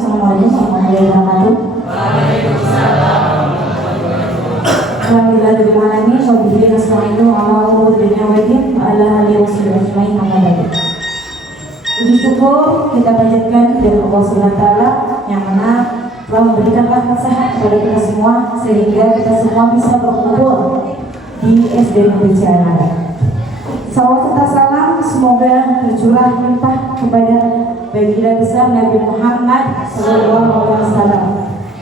Assalamualaikum warahmatullahi wabarakatuh. Alhamdulillahirobbilalamin. Wabillahi nasta'inu ala umuri dunya waddin wa ala alihi washabihi ajmain. Amma ba'du. Puji syukur kita panjatkan kepada Allah Subhanahu wa taala yang mana telah memberikan rahmat sehat kepada kita semua sehingga kita semua bisa berkumpul di SD Negeri Cianada. Salawat serta salam semoga tercurah limpah kepada baginda besar Nabi Muhammad SAW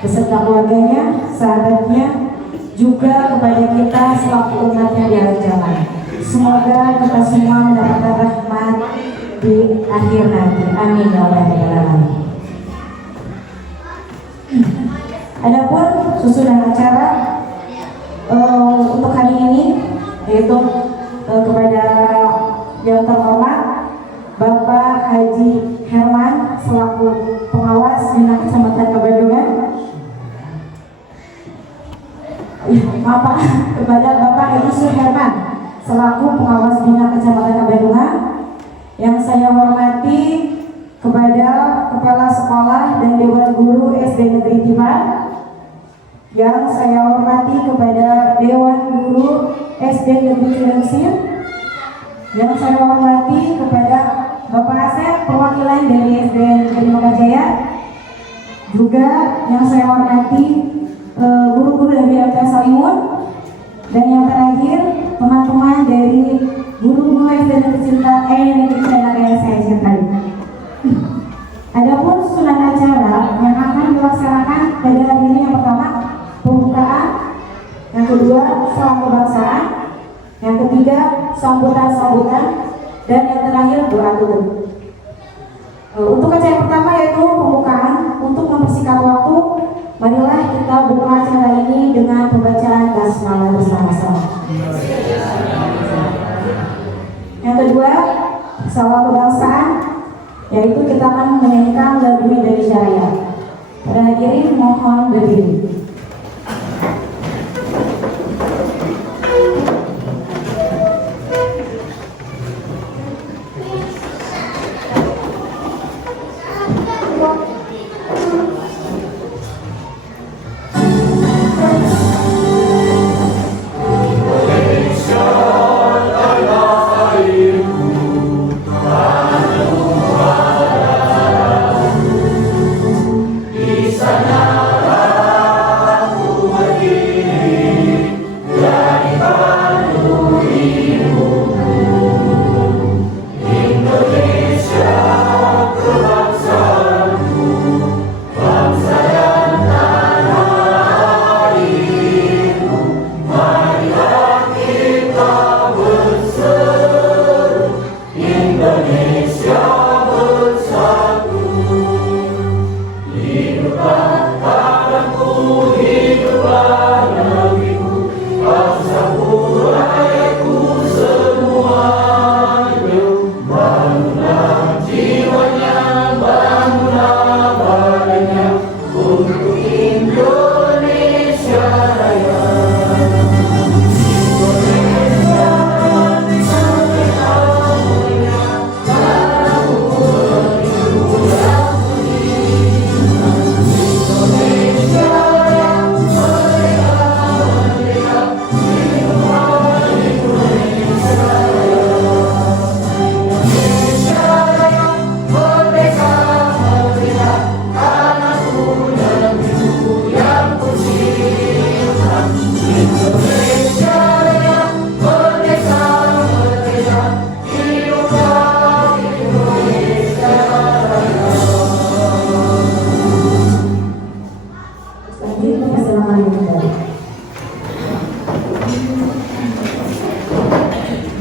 beserta keluarganya, sahabatnya, juga kepada kita selaku umatnya di akhir zaman. Semoga kita semua mendapatkan rahmat di akhir nanti. Amin ya rabbal alamin. Adapun susunan acara untuk hari ini yaitu kepada yang terhormat Bapak Haji Herman selaku pengawas Dinas Kecamatan Kabandungan. Kepada Bapak Haji Herman selaku pengawas Dinas Kecamatan Kabandungan. Yang saya hormati kepada Kepala Sekolah dan Dewan Guru SD Negeri Timar. Yang saya hormati kepada Dewan Guru SD Negeri Cilengsi. Yang saya hormati kepada Bapak Asep perwakilan dari SD Negeri Mokajaya. Juga yang saya hormati guru-guru dari LTS Salimun. Dan yang terakhir teman-teman dari guru-guru SD Negeri Cianada yang saya cintai. Adapun susunan acara yang akan dilaksanakan pada hari ini, yang pertama pembukaan, yang kedua salam kebangsaan, yang ketiga sambutan-sambutan, dan yang terakhir doa tutup. Untuk acara yang pertama yaitu pembukaan. Untuk mempersingkat waktu, marilah kita buka acara ini dengan pembacaan basmalah bersama-sama. Yang kedua, salam kebangsaan, yaitu kita akan menyanyikan lagu Indonesia Raya. Para hadirin mohon berdiri.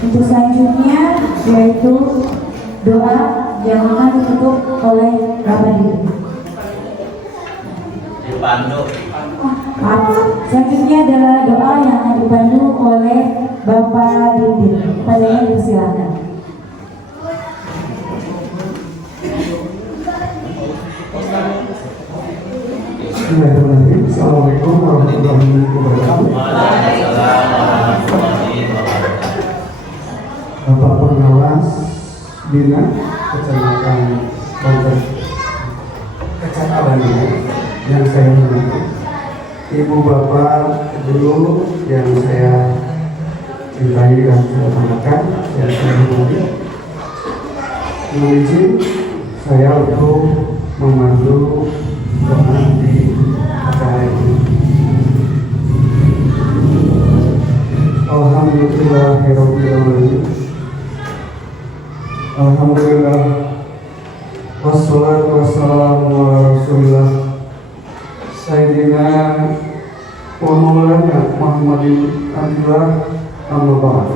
Untuk selanjutnya yaitu doa yang akan ditutup oleh Bapak Didi. Selanjutnya adalah doa yang akan dipandu oleh Bapak Didi. Padanya dipersilakan. Bismillahirrahmanirrahim. Assalamualaikum warahmatullahi wabarakatuh. Bapak Pengawas Dinas Kecamatan sekalian yang saya hormati, ibu bapak guru yang saya cintai dan saya banggakan, yang saya hormati, mohon izin saya untuk memandu doa di acara ini. Alhamdulillahirrahmanirrahim. Alhamdulillah. Wassalatu wassalamu ala rasulillah Sayyidina wa maulana Muhammadin Abdullah amma ba'd.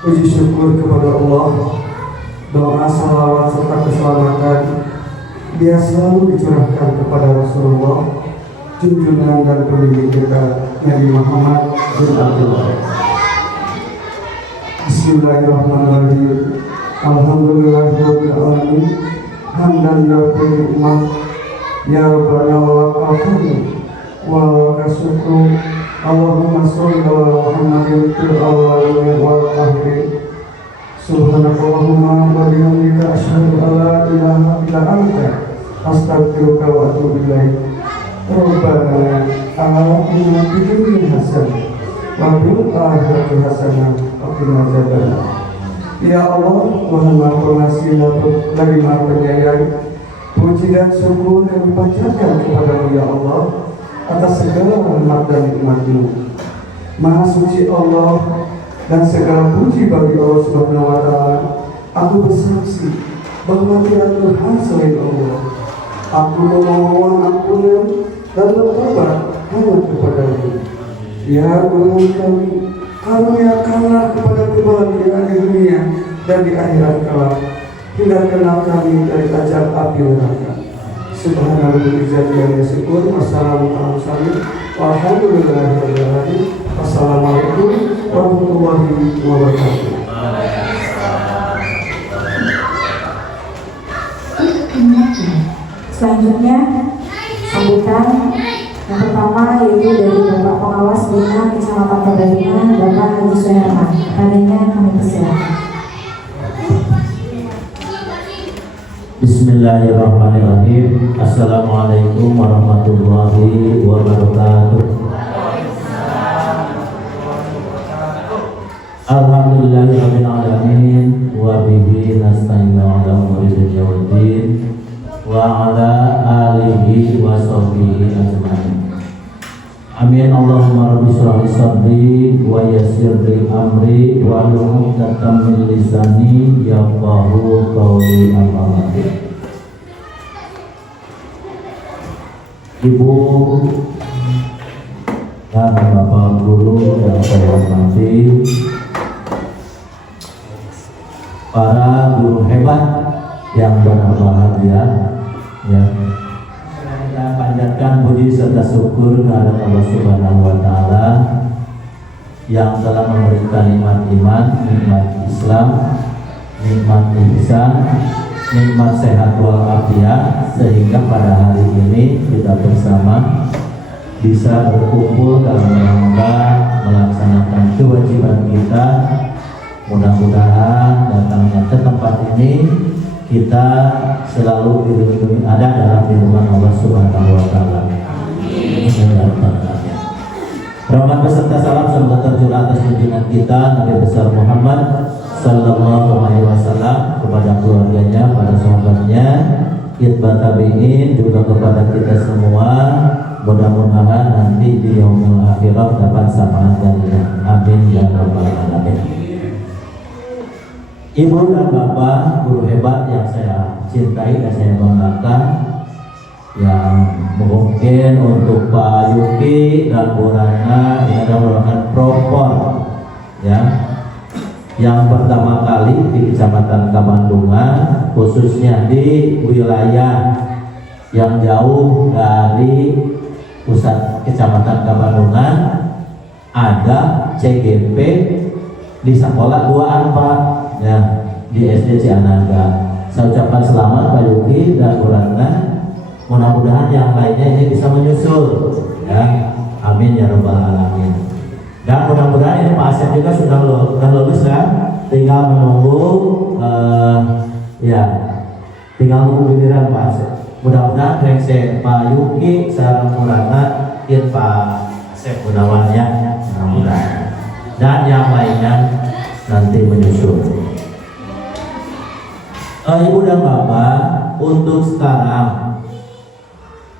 Puji syukur kepada Allah, doa salawat serta keselamatan dia selalu dicurahkan kepada Rasulullah, junjungan dan pembimbing kita Nabi Muhammad bin Abdullah. Bismillahirrahmanirrahim. Alhamdulillahirabbil alamin. Hamdan yu'ti nikmat ya rabbana wa lakal wa lakal syukur. Allahumma sholli ala Muhammadin fil awwalin wal akhirin. Subhanallahumma wa bihamdika asyhadu an la ilaha illa anta astaghfiruka wa atubu ilaik. Rabbana atina fid dunya hasanah wa fil akhirati hasanah wa qina adzabannar. Ya Allah, Maha Pengasih lagi Maha Penyayang, puji dan syukur yang dipanjatkan kepada-Mu ya Allah atas segala rahmat dan nikmat-Mu. Maha suci Allah dan segala puji bagi Allah Subhanahu wa taala. Aku bersaksi bahwa tiada Tuhan selain Allah. Aku memohon ampunan dan bertobat hanya kepada-Mu. Ya Tuhan kami, karuniakanlah kepada kebahagiaan di dunia dan di akhirat kelak. Hindarkanlah kami dari ajab api neraka. Subhanallah wa syukur. Wassalamualaikum warahmatullahi wabarakatuh. Wassalamualaikum warahmatullahi wabarakatuh. Selanjutnya sambutan yang pertama yaitu dari Bapak Pengawas Bina Kecamatan Padalingan, Bapak Haji Suherman. Padanya kami persilakan. Bismillahirrahmanirrahim. Assalamualaikum warahmatullahi wabarakatuh. Alhamdulillahirabbil alamin wa bihi nasta'inu ala umuri dunya waddin wa ala alihi wa sahbihi ajma'in. Amin. Allahumma rabbi shrah li sadri wa yassir li amri wa hlul 'uqdatam min lisani yafqahu qawli. Amma ba'du. Ibu dan Bapak guru yang saya hormati, para guru hebat yang berbahagia, ya, kita panjatkan puji serta syukur kepada Allah Subhanahu wa taala yang telah memberikan nikmat iman, nikmat Islam, nikmat ihsan, nikmat sehat walafiat, sehingga pada hari ini kita bersama bisa berkumpul dalam rangka melaksanakan kewajiban kita. Mudah-mudahan datangnya ke tempat ini kita selalu dilindungi, ada dalam lindungan Allah Subhanahu wa taala. Rahmat beserta salam semoga tercurah atas junjungan kita Nabi besar Muhammad sallallahu alaihi wasallam, kepada keluarganya, para sahabatnya, itba tabi'in, juga kepada kita semua. Mudah-mudahan nanti di yaumul akhirah dapat syafaat darinya. Amin ya rabbal alamin. Ibu dan bapak guru hebat yang saya cintai dan saya banggakan, yang mungkin untuk Pak Yuki dan Bu Rana ini adalah merupakan propor, ya, yang pertama kali di Kecamatan Kabandungan, khususnya di wilayah yang jauh dari pusat Kecamatan Kabandungan, ada CGP di sekolah 2an Pak, ya, di SD Cianaga. Saya ucapkan selamat Pak Yuki dan Bu Ratna. Mudah-mudahan yang lainnya ini bisa menyusul, ya. Amin ya rabbal alamin. Dan mudah-mudahan ini Pak Asep juga sudah lulus, ya. Tinggal menunggu, ya, tinggal menunggu giliran Pak Asep. mudah-mudahan rengse Pak Yuki sareng murana ieu Pak Asep Gunawan ya, mudah-mudahan. Dan yang lainnya nanti menyusul. Ibu dan Bapak, untuk sekarang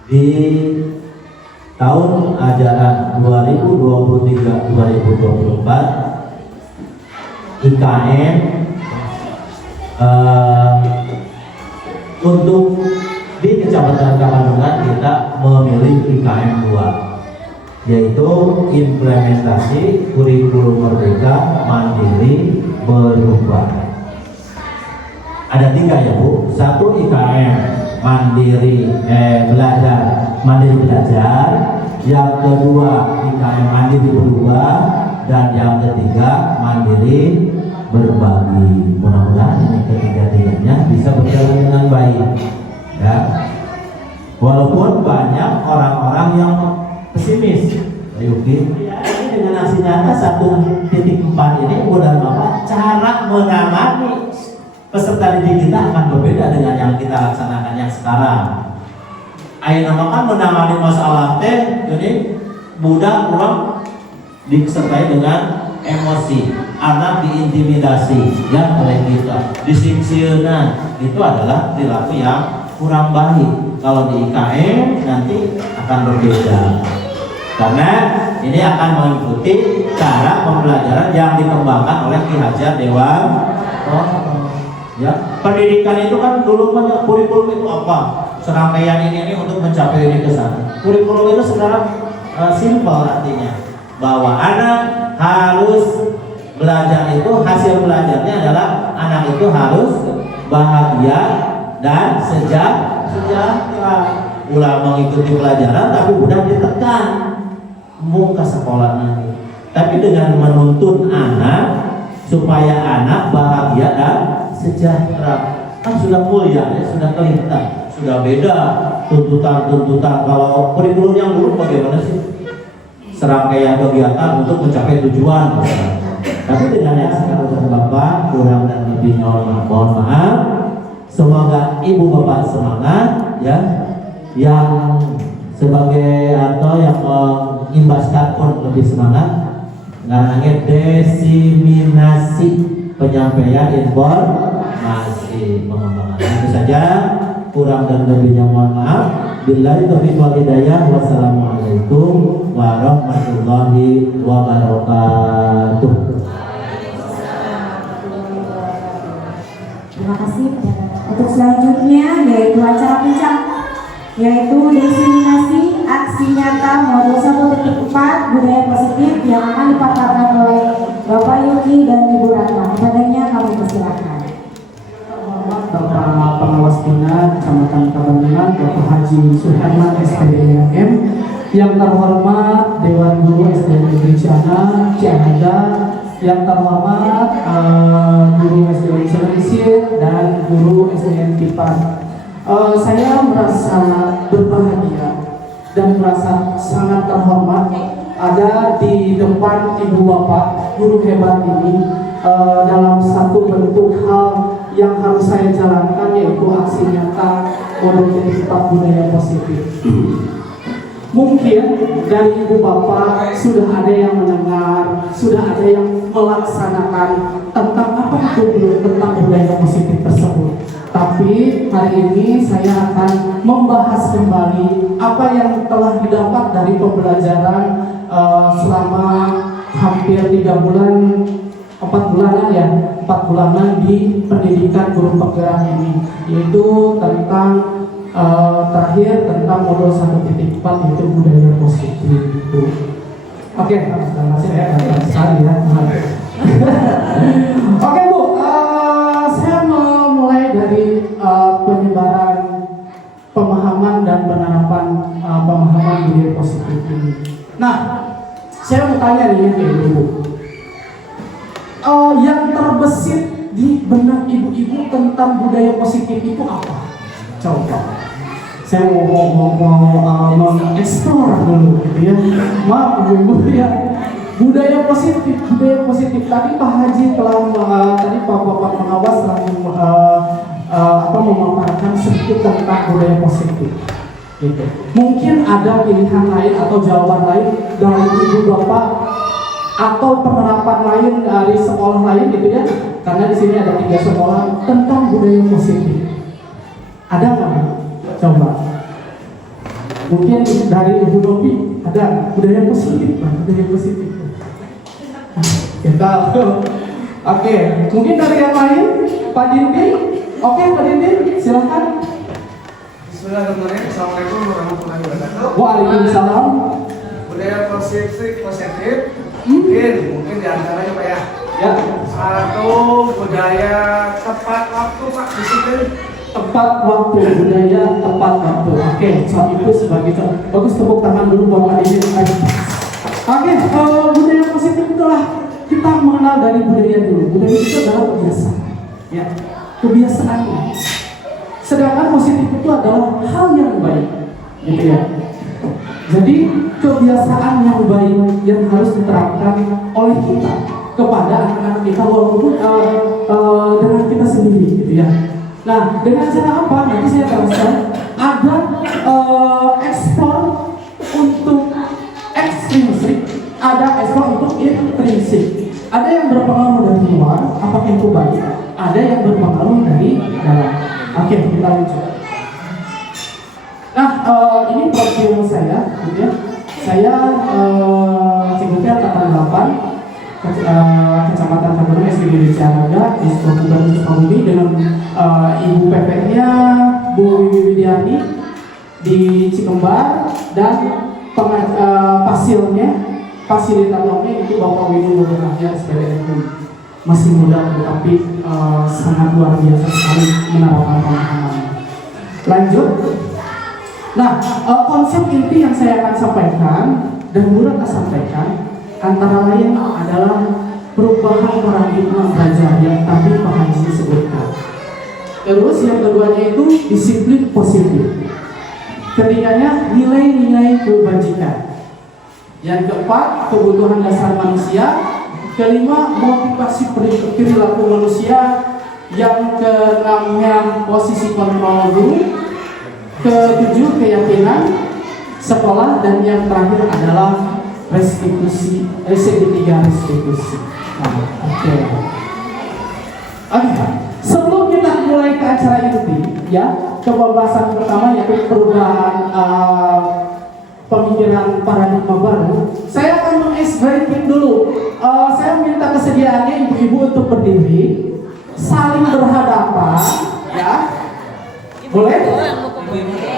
di tahun ajaran 2023-2024 IKN untuk di Kecamatan Kamandungan kita memilih IKN 2, yaitu implementasi kurikulum merdeka mandiri berubah. Ada 3 ya Bu, 1 IKN mandiri belajar, yang kedua IKN mandiri berubah, dan yang ketiga mandiri berbagi. Mudah-mudahan ini ketiga-tiganya bisa berjalan dengan baik ya. Walaupun banyak orang-orang yang pesimis, Yuki, ya, ini dengan aksi nyata 1.4 ini mudah Bapak cara menangani peserta didik kita akan berbeda dengan yang kita laksanakan yang sekarang. Ayeuna mah menangani masalah teh jadi budak kurang disertai dengan emosi, anak diintimidasi ya oleh kita, disingsieunan, itu adalah perilaku yang kurang baik. Kalau di IKN nanti akan berbeda, karena ini akan mengikuti cara pembelajaran yang dikembangkan oleh Ki Hajar Dewan. Ya, pendidikan itu kan dulu banyak kurikulum itu apa? Serangkaian ini untuk mencapai ini ke sana. Kurikulum itu sekarang simpel artinya bahwa anak harus belajar itu, hasil belajarnya adalah anak itu harus bahagia dan sejahtera. Ulah mengikuti pelajaran tapi udah ditekan muka sekolah nanti. Tapi dengan menuntun anak supaya anak bahagia dan sejahtera, kan sudah mulia ya, sudah kelihatan, sudah beda tuntutan. Kalau kurikulum yang dulu bagaimana sih? Serangkaian kegiatan untuk mencapai tujuan. Tapi dengan yang sekarang Bapak kurang dan lebihnya mohon maaf. Semoga Ibu Bapak semangat ya, yang sebagai atau yang mengimbaskan pun lebih semangat. Ngarangnya desiminasi penyampaian informasi pengembangan. Itu saja, kurang dan lebihnya mohon maaf. Billahi taufiq wal hidayah. Wassalamualaikum warahmatullahi wabarakatuh. Terima kasih. Untuk selanjutnya yaitu acara puncak, yaitu desiminasi aksi nyata modul 1.4 budaya positif yang akan dipaparkan oleh Bapak Yuki dan Ibu Ratna. Kepadanya kami persilakan. Bapak Pengawas Bina Kecamatan Kamandungan, Bapak Haji Suherman SPDM, yang terhormat Dewan Guru SD Negeri Ciahada, yang terhormat Guru SDN Cilencir dan Guru SDN Pipan. Saya merasa berbahagia dan merasa sangat terhormat ada di depan Ibu Bapak guru hebat ini dalam satu bentuk hal yang harus saya jalankan, yaitu aksi nyata modul 4 budaya positif. Mungkin dari Ibu Bapak sudah ada yang mendengar, sudah ada yang melaksanakan tentang apa itu tentang budaya positif tersebut. Tapi hari ini saya akan membahas kembali apa yang telah didapat dari pembelajaran selama hampir 4 bulanan di pendidikan guru penggerak ini, yaitu tentang terakhir tentang modul 1.4 yaitu budaya positif itu. Oke, saya sekali ya. Oke Bu, saya mulai dari penyebaran pemahaman dan penerapan pemahaman budaya positif ini. Nah, saya mau tanya nih ke Ibu, yang terbesit di benak ibu-ibu tentang budaya positif itu apa? Coba. Saya mau mengeksplor dulu gitu ya. Maaf ibu ya. Budaya positif tadi Pak Haji telah tadi Pak Bapak Pengawas telah memaparkan sedikit tentang budaya positif. Gitu. Mungkin ada pilihan lain atau jawaban lain dari ibu bapak atau penerapan lain dari sekolah lain gitu ya. Karena di sini ada 3 sekolah tentang budaya positif. Ada nggak? Coba. Mungkin dari Ibu Novi ada budaya positif, Pak. Budaya positif. Kita, oke. Mungkin dari yang lain, Pak Dinding. Oke, Pak Dinding, silakan. Bismillahirrahmanirrahim. Assalamualaikum warahmatullahi wabarakatuh. Waalaikumsalam. Budaya positif mungkin diantaranya Pak ya. Ya. Satu, budaya tepat waktu Pak, disiplin. Tepat waktu, budaya tepat waktu. Oke, soal itu sebagai contoh. Bagus, tepuk tangan dulu Bapak Dinding. Oke, budaya positif itulah kita mengenal dari budaya dulu. Budaya itu adalah kebiasaan. Ya, kebiasaan. Sedangkan positif itu adalah hal yang baik, gitu ya. Jadi kebiasaan yang baik yang harus diterapkan oleh kita kepada anak-anak kita walaupun dengan kita sendiri, gitu ya. Nah, dengan cara apa? Nanti saya jelaskan. Ada ekspor untuk ekstrinsik, ada ekspor untuk intrinsik. Ada yang berpengaruh dari luar, apakah itu baik? Ada yang berpengaruh dari dalam. Oke, kita lanjut. Nah, ini profil saya, gitu ya. Saya Cibubur angkatan 8, Kecamatan Kabupaten SPB di Cianaga, di Kabupaten Sukabumi dengan Ibu PP-nya Bu Widiani di Cikembar dan fasilitatornya itu Bapak Widu Nurahya SPDN. Masih muda tetapi sangat luar biasa sekali menerapkan pemahaman. Lanjut. Nah, konsep inti yang saya akan sampaikan dan mulai akan sampaikan antara lain adalah perubahan paradigma belajar yang tadi Pak Haji sebutkan. Terus yang keduanya itu disiplin positif. Ketiganya nilai-nilai kebajikan. Yang keempat kebutuhan dasar manusia. Kelima, motivasi perilaku manusia. Yang keenamnya posisi kontrol guru. Ketujuh, keyakinan sekolah. Dan yang terakhir adalah restitusi. Ketiga, restitusi. Oke. Sebelum kita mulai ke acara inti, ya, pembahasan pertama yaitu perubahan pemikiran paradigma baru. Saya akan meng-explain dulu. Saya minta kesediaannya ibu-ibu untuk berdiri, saling berhadapan, ya. Boleh?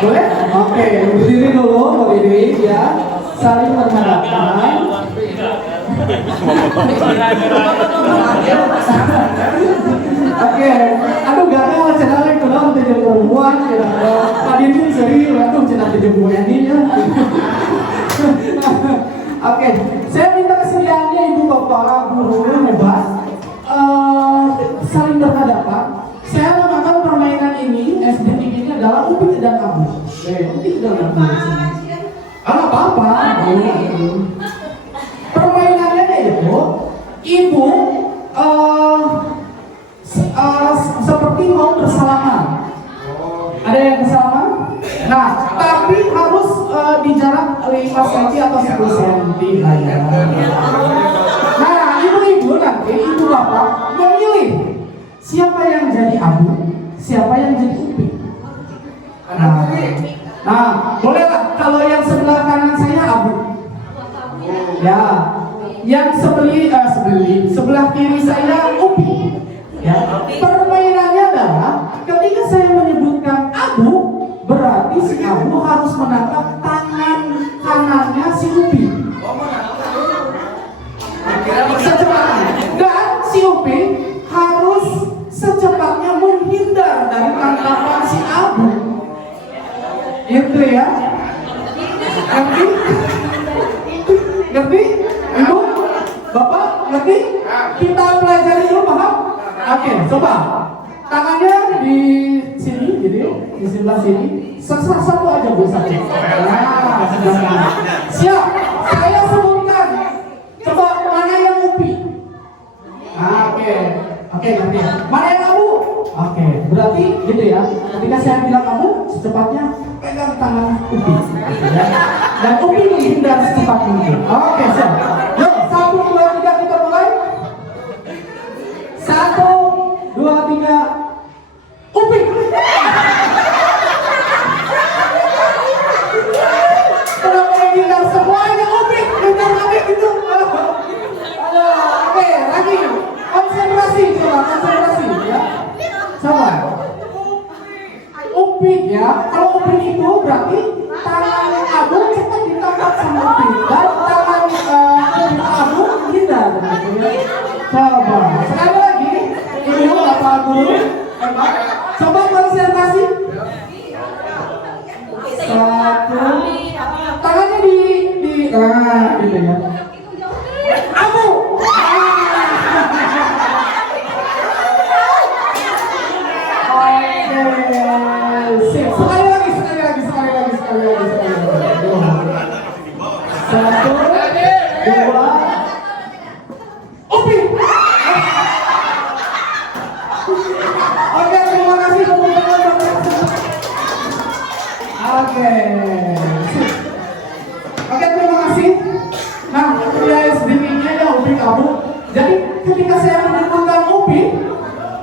Boleh? Oke, berdiri dulu, berdiri, ya. Saling berhadapan. Oke, aduh gak ada channelnya kenal tidak perempuan, ya. Tadi ini seri, aduh channel tidak ini ya. Oke, saya minta kesediaannya ibu bapak guru hebat saling berhadapan. Saya memakan permainan ini, SD ini adalah Upik dan Abu. Upik dan Abu. Apa-apa. Permainannya itu ibu seperti mau bersalaman. Ada yang bersalaman? Nah, tapi harus di jarak 5 cm atau 10 cm ya. Nah, ibu-ibu nanti, ibu bapak memilih siapa yang jadi Abu, siapa yang jadi Upik. Nah, bolehlah kalau yang sebelah kanan saya Abu. Ya, yang sebelah kiri saya Upi. Ya, permainannya adalah ketika saya menyebutkan Abu, berarti si Abu harus menangkap tangan kanannya si Upi. Secepatnya, dan si Upi harus secepatnya menghindar dari tangkapan si Abu. Itu ya. Ngerti? Ngerti? Ibu? Bapak? Ngerti? Kita pelajari dulu, paham? Oke, coba. Tangannya di sini, jadi di sebelah sini. Satu aja Bu, satu. Nah, siap. Saya sebutkan. Coba mana yang Upi? Oke, ngerti. Mana yang Abu? Oke, berarti gitu ya. Ketika saya bilang kamu secepatnya pegang tangan Upi, gitu ya. Dan Upi menghindar secepat mungkin. Oke, siap. Yuk, 1, 2, 3 kita mulai. 1, 2, 3. Upi. Kenapa menghindar semuanya Upi? Menghindar lagi gitu. Oke, lagi. Konsentrasi, coba konsentrasi ya. Coba. Upik ya. Kalau upik itu berarti tangan Abu cepat ditangkap sama upik dan tangan Abu hindar. Coba. Sekali lagi. Ini Bapak Guru. Coba konsentrasi. 1. Tangannya di gitu ya. Abu. Sip. Sekali lagi. 1, 2. Upi. Oke, terima kasih teman-teman. Oke. Sip. Oke, terima kasih. Nah, ya sedikitnya ya Upi kamu. Jadi ketika saya menemukan Upi,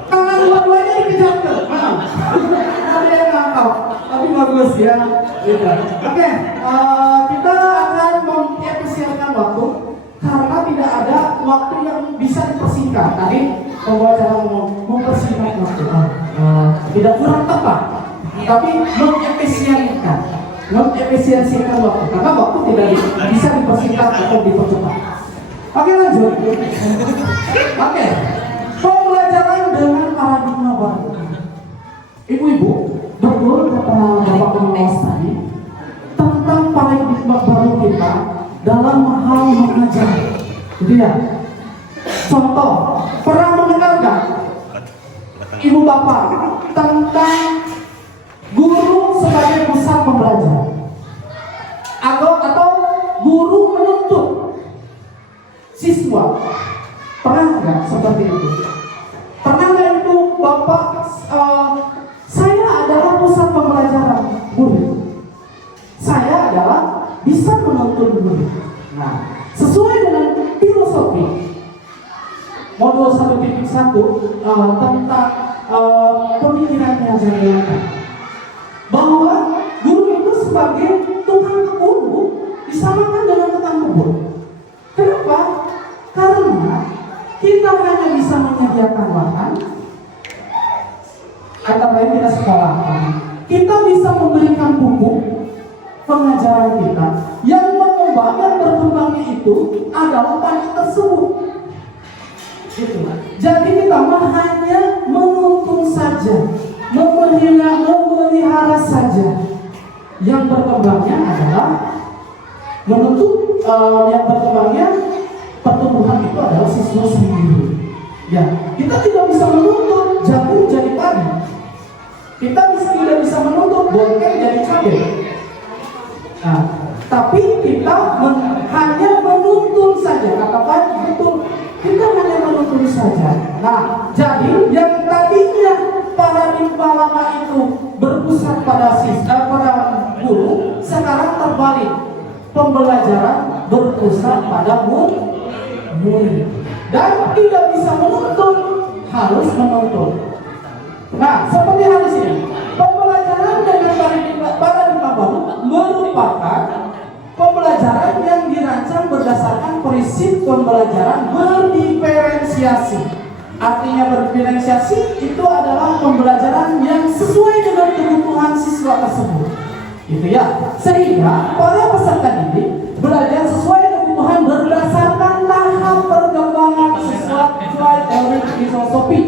tangan dua-duanya dikejar ke mana? Ada yang nangkap, tapi bagus ya. Gitu. Oke, kita akan mengefisienkan waktu karena tidak ada waktu yang bisa dipersingkat. Tadi pembawa mempersingkat waktu, tidak kurang tepat, tapi mengefisiensikan waktu karena waktu tidak bisa dipersingkat atau dipercepat. Oke, lanjut. Oke. Pembelajaran dengan paradigma baru. Ibu-ibu, betul kata Bapak Pengawas tadi tentang paradigma baru kita dalam hal mengajar. Gitu ya. Contoh, pernah mendengarkan Ibu Bapak tentang guru sebagai pusat pembelajaran atau guru menuntut siswa? Pernah nggak seperti itu? Pernah nggak itu Bapak? Saya adalah pusat pembelajaran guru. Saya adalah bisa menuntun guru. Nah, sesuai dengan filosofi modul 1.1 tentang pemikiran pengajaran bahwa guru itu sebagai tukang kebun disamakan dengan tukang kebun. Kenapa? Karena kita hanya bisa menyediakan lahan, antara lain kita sekolah. Kita bisa memberikan buku pengajaran kita yang mengembang dan berkembangnya itu adalah panitia tersebut. Gitu. Jadi kita hanya menuntun saja, memelihara saja. Yang berkembangnya adalah menuntut, yang berkembangnya pertumbuhan itu adalah siswa sendiri. Ya, kita tidak bisa menuntut jagung jadi padi. Kita tidak bisa menuntut bongkel jadi cabai. Nah, tapi kita hanya menuntun saja. Katakan betul, kita hanya menuntun saja. Nah, jadi yang tadinya paradigma lama itu berpusat pada pada guru, sekarang terbalik. Pembelajaran berpusat pada murid dan tidak bisa menuntun, harus menuntun. Nah, seperti hal di sini, pembelajaran dengan paradigma baru merupakan pembelajaran yang dirancang berdasarkan prinsip pembelajaran berdiferensiasi. Artinya berdiferensiasi itu adalah pembelajaran yang sesuai dengan kebutuhan siswa tersebut. Gitu ya. Sehingga para peserta didik belajar sesuai kebutuhan berdasarkan tahap perkembangan siswa sesuai teori filosofi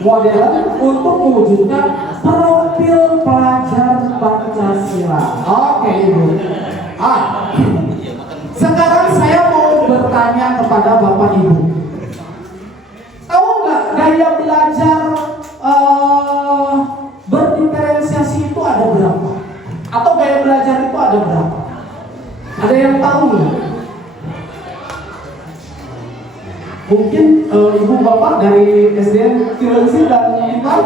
modern untuk mewujudkan profil pelajar Pancasila. Oke, Ibu. Sekarang saya mau bertanya kepada Bapak Ibu. Tahu nggak gaya belajar berdiferensiasi itu ada berapa? Atau gaya belajar itu ada berapa? Ada yang tahu nggak? Mungkin ibu bapak dari SDN Cilengsi dan Intan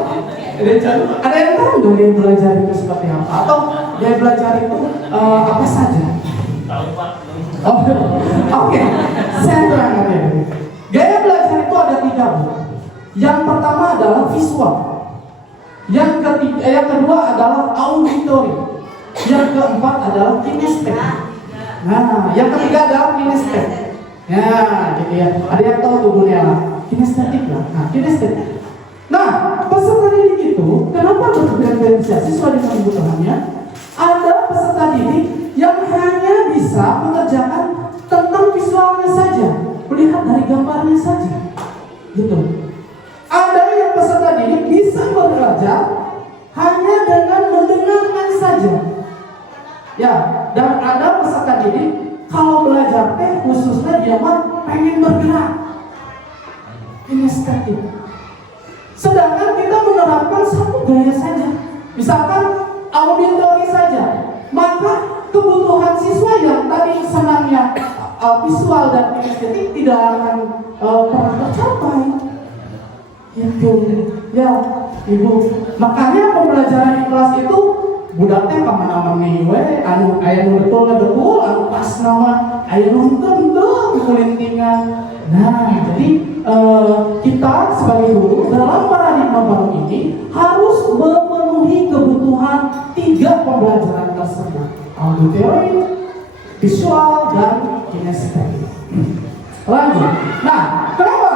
Ada yang tahu nggak gaya belajar itu seperti apa? Atau gaya belajar itu apa saja? Oh, oke. Saya terangkan ya. Gaya belajar itu ada 3. Yang pertama adalah visual. Yang kedua adalah auditory. Yang keempat adalah kinestek. Nah, yang ketiga adalah kinestek. Ya, gitu ya. Ada yang tahu tuh dunia kinestetik lah. Nah, kinestek. Nah, peserta didik itu kenapa berdiferensiasi sesuai dengan kebutuhannya? Ada peserta didik yang hanya bisa mengerjakan tentang visualnya saja, melihat dari gambarnya saja, gitu. Ada yang peserta didik bisa belajar hanya dengan mendengarkan saja, ya. Dan ada peserta didik kalau belajar khususnya dia mah pengen bergerak, kinestetik. Sedangkan kita menerapkan satu gaya saja, misalkan auditory saja, maka kebutuhan siswa yang tadi senangnya visual dan kinestetik tidak akan pernah tercapai. Itu ya ibu. Makanya pembelajaran di kelas itu budaknya kemana-mana we, anu ayah betul anu pas nama ayah nonton kulintingan. Nah, jadi kita sebagai guru dalam paradigma baru ini harus memenuhi kebutuhan 3 pembelajaran tersebut: auditory, visual, dan kinesthetik. Lanjut. Nah, kenapa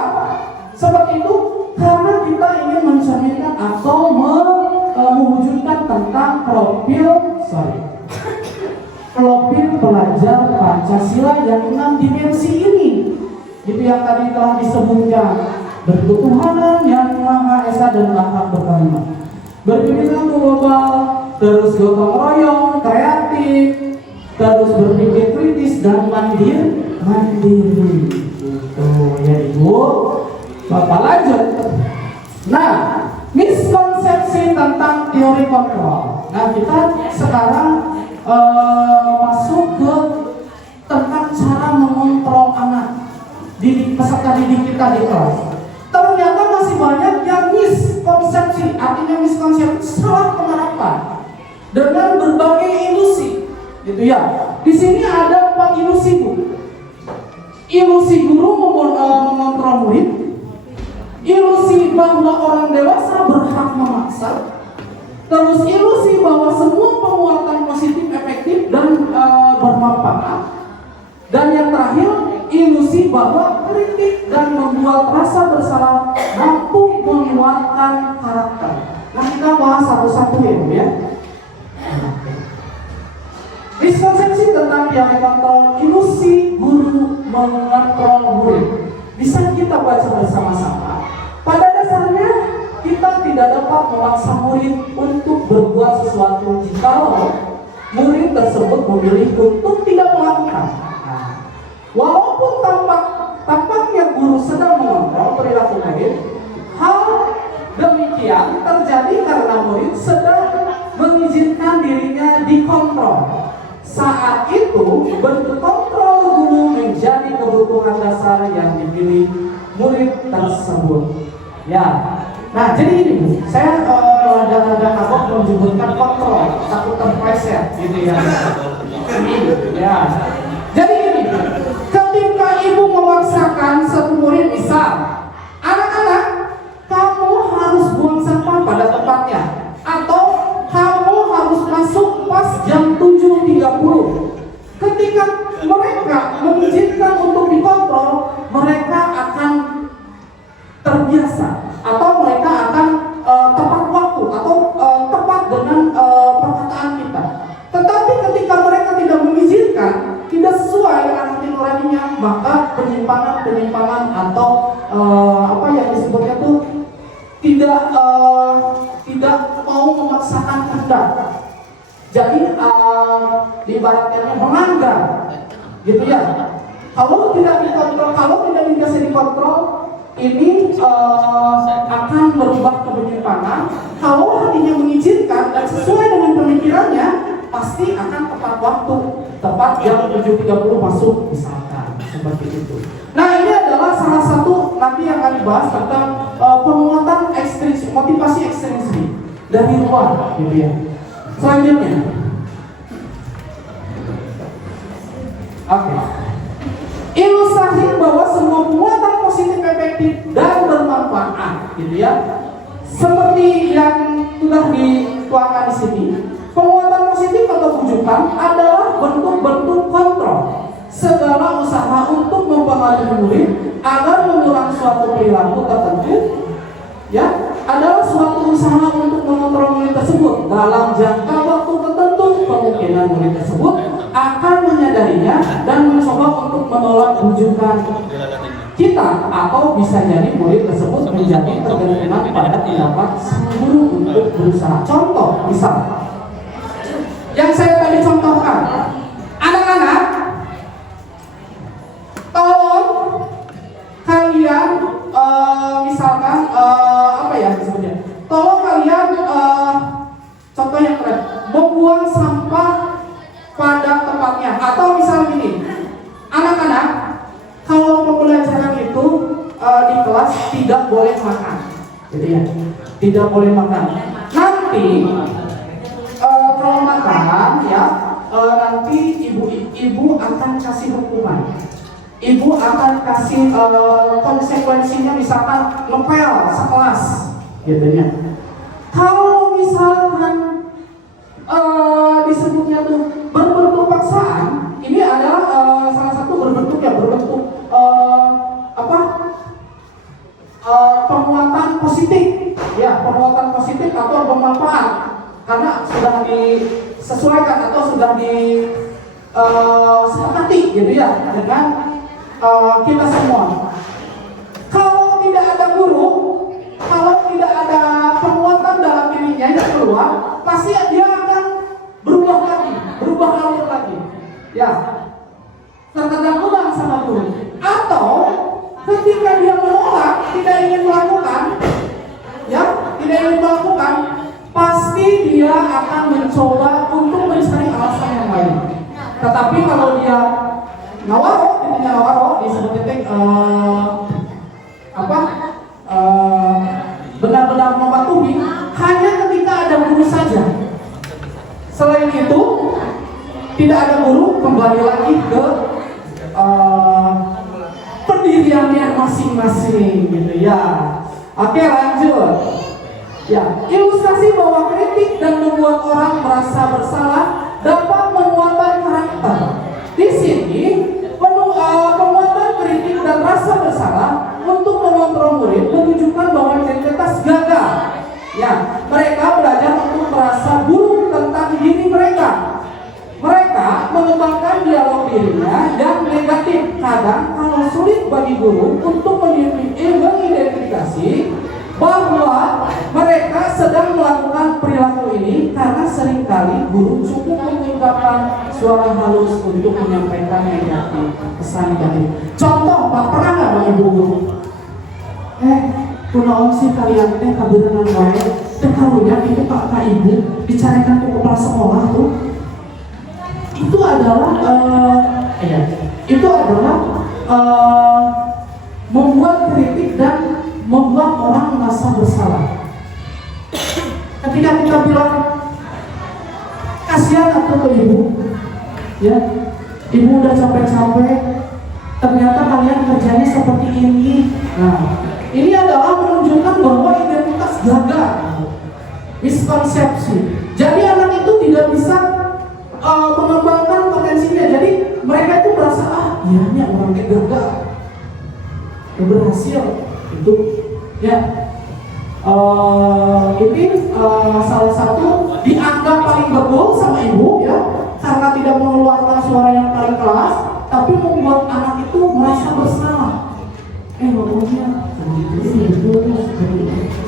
seperti itu? Karena kita ingin mencerminkan atau mewujudkan tentang profil pelajar Pancasila yang 6 dimensi ini. Itu yang tadi telah disebutkan, berketuhanan yang Maha Esa dan akhlak berkalimat, berpikiran global, terus gotong royong, kreatif, terus berpikir kritis dan mandiri. Itu ya ibu. Bapak lanjut. Nah, miskonsepsi tentang teori kontrol. Nah, kita sekarang masuk ke tentang cara mengontrol anak peserta didik kita di kelas. Ternyata masih banyak yang miskonsepsi, artinya miskonsepsi salah penerapan dengan berbagai ilusi, gitu ya. Di sini ada 4 ilusi, Bu. Ilusi guru mengontrol murid, ilusi bahwa orang dewasa berhak memaksa, terus ilusi bahwa semua penguatan positif efektif dan bermanfaat, dan yang terakhir ilusi bahwa kritik dan membuat rasa bersalah mampu menguatkan karakter. Nah, kita bahas satu-satu ya. Miskonsepsi tentang teori kontrol, ilusi guru mengontrol murid. Bisa kita baca bersama-sama. Pada dasarnya kita tidak dapat memaksa murid untuk berbuat sesuatu jika murid tersebut memilih untuk tidak melakukan. Walaupun tampaknya guru sedang mengontrol perilaku murid, hal demikian terjadi karena murid sedang mengizinkan dirinya dikontrol. Saat itu bentuk kontrol guru menjadi kebutuhan dasar yang dipilih murid tersebut. Ya, nah jadi ini Bu, saya rada-rada kapok menyebutkan kontrol, takut terpleset gitu ya. Ya, jadi ini, ketika ibu memaksakan satu murid, misal, anak-anak, kamu harus buang sampah pada tempatnya, atau kamu harus masuk pas jam 7.30. Ketika mereka mengizinkan untuk dikontrol, mereka akan terbiasa, atau mereka akan tepat waktu, atau tepat dengan perkataan kita. Tetapi ketika mereka tidak mengizinkan, tidak sesuai dengan hati nuraninya, maka penyimpangan atau apa yang disebutnya itu tidak mau memaksakan kehendak. Jadi ibaratnya melanggar, gitu ya. Kalau tidak dikontrol, kalau tidak bisa dikontrol, ini akan berubah ke penyimpangan. Kalau hatinya mengizinkan dan sesuai dengan pemikirannya, pasti akan tepat waktu, tepat jam 7.30 masuk misalkan, seperti itu. Nah, ini adalah salah satu nanti yang akan dibahas tentang penguatan ekstrinsik, motivasi ekstrinsik. dari luar, gitu ya. Selanjutnya, oke. Ilustrasi bahwa semua muatan positif efektif dan bermanfaat, gitu ya. Seperti yang sudah dituangkan di sini, penguatan positif atau bujukan adalah bentuk-bentuk kontrol segala usaha untuk mempengaruhi murid agar mengurangi suatu perilaku tertentu, ya, adalah suatu usaha untuk mengontrol murid tersebut dalam jangka waktu tertentu. Kemungkinan murid tersebut akan menyadarinya dan mencoba untuk menolak bujukan kita, atau bisa jadi murid tersebut menjadi tergantungan pada tindakan sang guru untuk berusaha. Contoh, misal yang saya tadi contohkan, anak-anak, tolong kalian misalkan apa ya disebutnya, tolong kalian contoh yang keren, membuang sampah pada tempatnya. Atau misal gini, anak-anak, kalau pembelajaran itu di kelas tidak boleh makan, jadi ya, tidak boleh makan. Nanti kalau makan ya, nanti ibu akan kasih hukuman. Ibu akan kasih konsekuensinya, misalkan ngepel sekelas, gitu ya. Kalau misalkan disebutnya tuh berbentuk paksaan, ini adalah salah satu berbentuk ya, berbentuk penguatan positif, ya, penguatan positif atau bermanfaat, karena sudah disesuaikan atau sudah disepakati, gitu ya, dengan kita semua. Kalau tidak ada guru, kalau tidak ada penguatan dalam dirinya yang keluar, pasti dia akan berubah lagi, berubah alur lagi, ya, terkadang sama guru. Atau ketika dia menolak, tidak ingin melakukan, ya, tidak ingin melakukan, pasti dia akan mencoba untuk mencari alasan yang lain. Tetapi kalau dia nawaro disebutnya benar-benar mematuhi hanya ketika ada guru saja. Selain itu tidak ada guru, kembali lagi ke pendiriannya masing-masing, gitu ya. Oke, lanjut. Ya, ilustrasi bahwa kritik dan membuat orang merasa bersalah dapat menguatkan karakter. Di sini penguatan kritik dan rasa bersalah untuk mengontrol murid menunjukkan bahwa identitas gagal. Ya, mereka belajar untuk merasa buruk tentang diri mereka. Mereka mengembangkan dialog dirinya yang negatif. Kadang kalau sulit bagi guru untuk mengidentifikasi bahwa mereka sedang melakukan perilaku ini, karena seringkali guru cukup mengungkapkan suara halus untuk menyampaikan negatif, pesan negatif. Contoh, Pak, pernah nggak Pak Ibu guru? Kunaon sih kalian teh kabeneran wae, teh karunya itu Pak Ibu dicarikan ke kepala sekolah tuh. Itu adalah membuat kritik dan membuat orang merasa bersalah. Ketika kita bilang kasihan atau ke ibu, ya, ibu udah capek-capek, ternyata kalian kerjanya seperti ini. Nah, ini adalah menunjukkan bahwa identitas gagal, miskonsepsi. Jadi anak itu tidak bisa mengembangkan potensinya. Jadi mereka itu merasa ini orang gagal, berhasil itu, ya. Ini salah satu dianggap paling betul sama ibu, ya, karena tidak mengeluarkan suara yang paling keras, tapi membuat anak itu merasa bersalah. Ngomongnya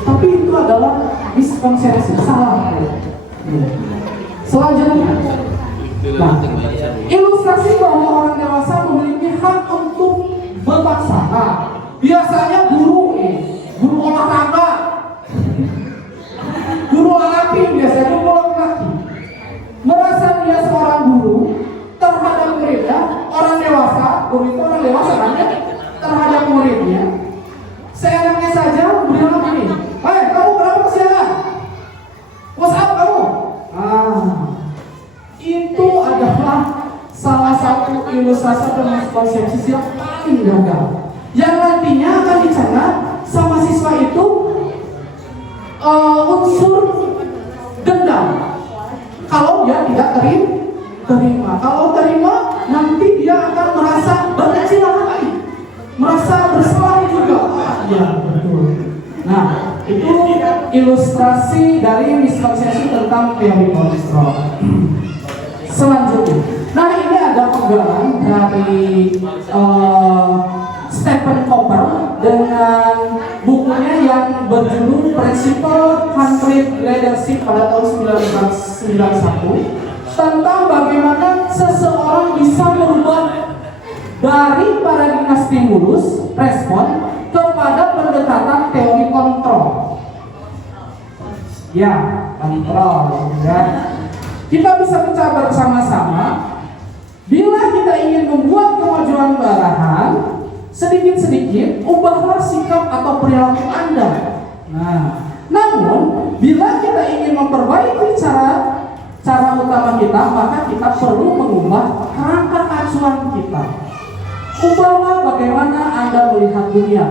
tapi itu adalah miskonsepsi, salah. Selanjutnya, nah, ilustrasi bahwa orang dewasa memiliki hak untuk berpaksa. Nah, biasanya guru olahraga, guru laki, biasanya guru laki merasa dia seorang guru terhadap muridnya. Orang dewasa, guru itu orang dewasa kan, ya, terhadap muridnya seenaknya saja bilang ini, kamu berapa kesiangan? salah satu ilustrasi atau konsepsi yang paling gagal, yang nantinya akan dicanang sama siswa itu unsur dendam kalau dia tidak terima. Kalau terima, nanti dia akan merasa berkecilan hati, merasa bersalah juga. Ya, betul. Nah, itu ilustrasi dari miskonsepsi tentang teori kontrol. Selanjutnya, nah ini ada pegangan dari Stephen Cooper dengan bukunya yang berjudul Principle Conflict Leadership pada tahun 1991 tentang bagaimana seseorang bisa merubah dari paradigma stimulus respon kepada pendekatan teori kontrol. Ya, kontrol. Ya. Kita bisa bicara bersama-sama. Bila kita ingin membuat kemajuan bahan, sedikit-sedikit ubahlah sikap atau perilaku Anda. Nah, namun bila kita ingin memperbaiki cara utama kita, maka kita perlu mengubah kerangka acuan kita. Ubahlah bagaimana Anda melihat dunia,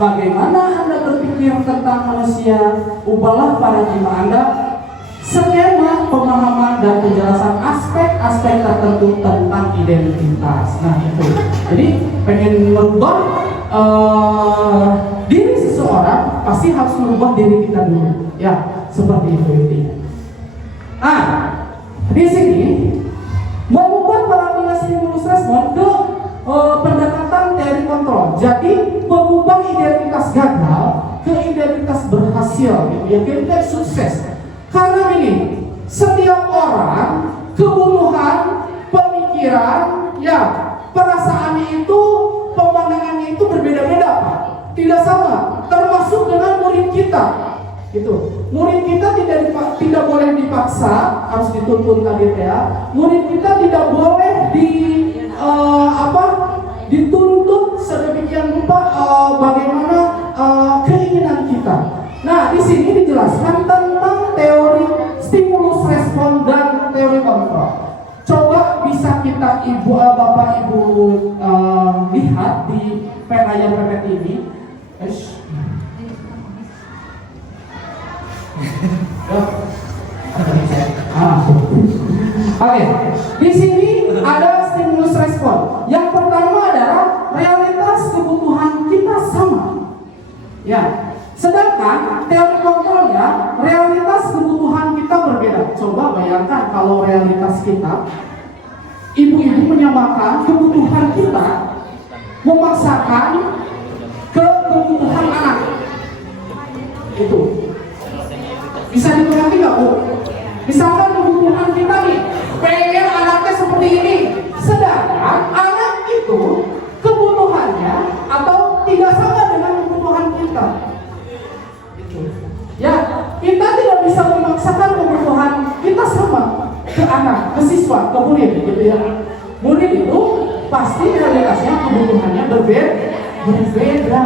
bagaimana Anda berpikir tentang manusia. Ubahlah paradigma Anda, skema pemahaman dan penjelasan aspek-aspek tertentu tentang identitas. Nah itu, jadi pengen merubah diri seseorang, pasti harus merubah diri kita dulu. Ya, seperti itu intinya. Nah, di sini mengubah paradigma stimulus respon ke pendekatan teori kontrol. Jadi mengubah identitas gagal ke identitas berhasil, gitu ya, ke identitas sukses. Karena ini, setiap orang kebutuhan, pemikiran, ya perasaannya itu, pemandangannya itu berbeda-beda, Pak. Tidak sama, termasuk dengan murid kita. Gitu. Murid kita tidak boleh dipaksa, harus dituntun tadi ya. Murid kita tidak boleh dituntut sedemikian rupa bagaimana keinginan kita. Nah, di sini dijelaskan tentang teori stimulus respon dan teori kontrol. Coba bisa kita Bapak Ibu lihat di layar PPT ini. Oke, di sini ada stimulus respon. Yang pertama adalah realitas kebutuhan kita sama. Ya, sedangkan teori kontrolnya realitas kebutuhan kita berbeda. Coba bayangkan kalau realitas kita, ibu-ibu menyamakan kebutuhan kita, memaksakan ke kebutuhan anak. Itu bisa dimengerti nggak, Bu? Misalkan kebutuhan kita nih, pengen anaknya seperti ini, sedangkan anak itu kebutuhannya atau tidak sama dengan kebutuhan kita. Ya, kita tidak bisa memaksakan kebutuhan kita sama ke anak, ke siswa, ke murid, gitu ya. Murid itu pasti realitasnya kebutuhannya berbeda.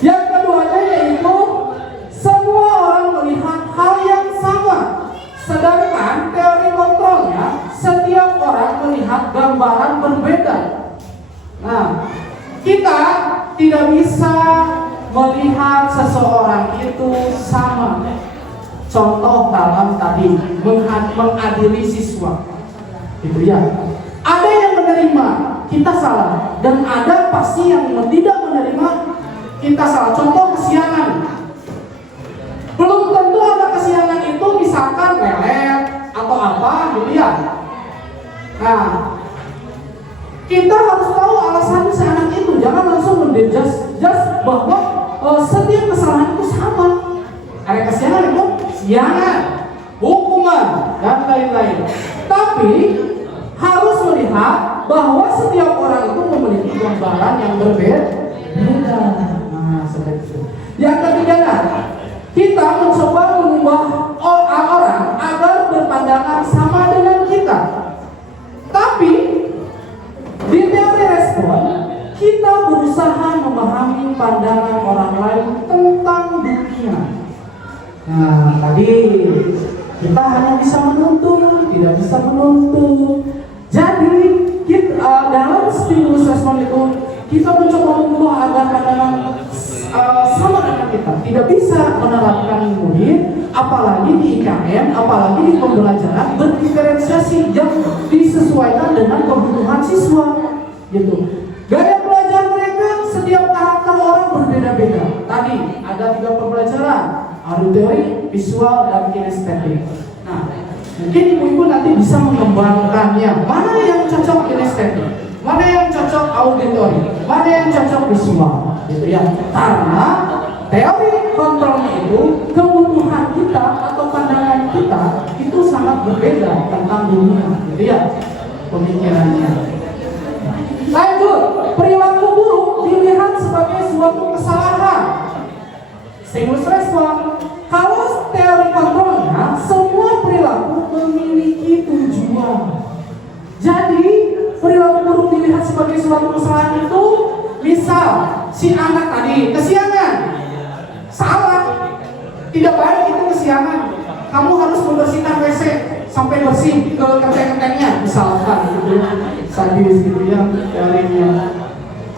Yang keduanya yaitu semua orang melihat hal yang sama, sedangkan teori kontrolnya setiap orang melihat gambaran berbeda. Nah, kita tidak bisa melihat seseorang itu sama. Contoh dalam tadi mengadili siswa, gitu ya. Ada yang menerima kita salah, dan ada pasti yang tidak menerima kita salah. Contoh kesiangan. Belum tentu ada kesiangan itu misalkan lelet atau apa, gitu ya. Nah, kita harus tahu alasan si anak itu. Jangan langsung menjudge bahwa setiap kesalahan itu sama. Ada kesiangan itu kesiangan, hukuman dan lain-lain. Tapi harus melihat bahwa setiap orang itu memiliki gambaran yang berbeda. Nah, seperti itu. Yang ketiga, kita mencoba mengubah orang agar berpandangan sama dengan kita. Tapi di teori respon, kita berusaha memahami pandangan orang lain tentang dunia. Nah, tadi Kita hanya bisa menuntun, tidak bisa menuntut. Jadi dalam stimulus respon itu kita mencoba mengubah agar pandangan sama dengan kita. Tidak bisa menerapkan murid, apalagi di IKM, apalagi di pembelajaran berdiferensiasi yang disesuaikan dengan kebutuhan siswa. Gitu. Gaya belajar mereka, setiap karakter orang berbeda-beda. Tadi ada 3 pembelajaran, auditory, visual, dan kinestetik. Nah, mungkin ibu-ibu nanti bisa mengembangkannya. Mana yang cocok kinestetik? Mana yang cocok auditory? Mana yang cocok visual? Gitu ya. Karena teori kontrolnya itu kebutuhan kita atau pandangan kita itu sangat berbeda tentang dunia. Gitu ya. Pemikirannya. Lanjut, perilaku buruk dilihat sebagai suatu kesalahan. Stimulus respon. Kalau teori kontrolnya, semua perilaku memiliki tujuan. Jadi, perilaku buruk dilihat sebagai suatu kesalahan itu, misal si anak tadi kesiangan, salah, tidak baik itu kesiangan. Kamu harus membersihkan WC sampai bersih ke kenteng-kentengnya, misalkan gitu, sadis gitu ya teorinya.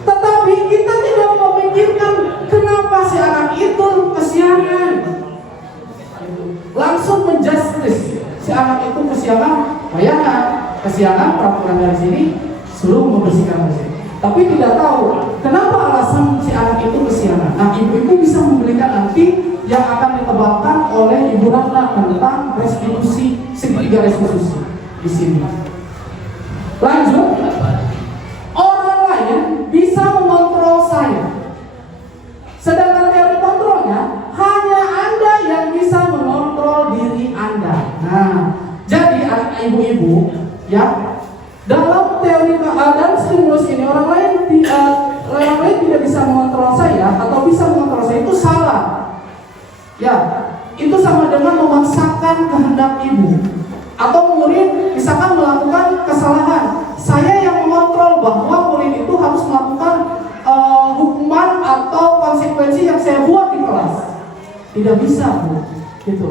Tetapi kita tidak memikirkan kenapa si anak itu kesiangan. Langsung menjustice si anak itu kesiangan, bayangkan kesiangan peraturan dari sini suruh membersihkan WC. Tapi tidak tahu kenapa alasan si anak itu kesiangan. Nah, ibu-ibu bisa memberikan nanti yang akan ditebalkan oleh Ibu Ratna tentang restitusi, segitiga restitusi di sini. Lanjut, orang lain bisa mengontrol saya. Sedangkan teori kontrolnya hanya Anda yang bisa mengontrol diri Anda. Nah, jadi ibu-ibu ya, dalam teori dan stimulus ini orang lain tidak bisa mengontrol saya atau bisa mengontrol saya itu salah. Ya, itu sama dengan memaksakan kehendak ibu. Atau murid misalkan melakukan kesalahan, saya yang mengontrol bahwa murid itu harus melakukan hukuman atau konsekuensi yang saya buat di kelas. Tidak bisa, Bu. Gitu.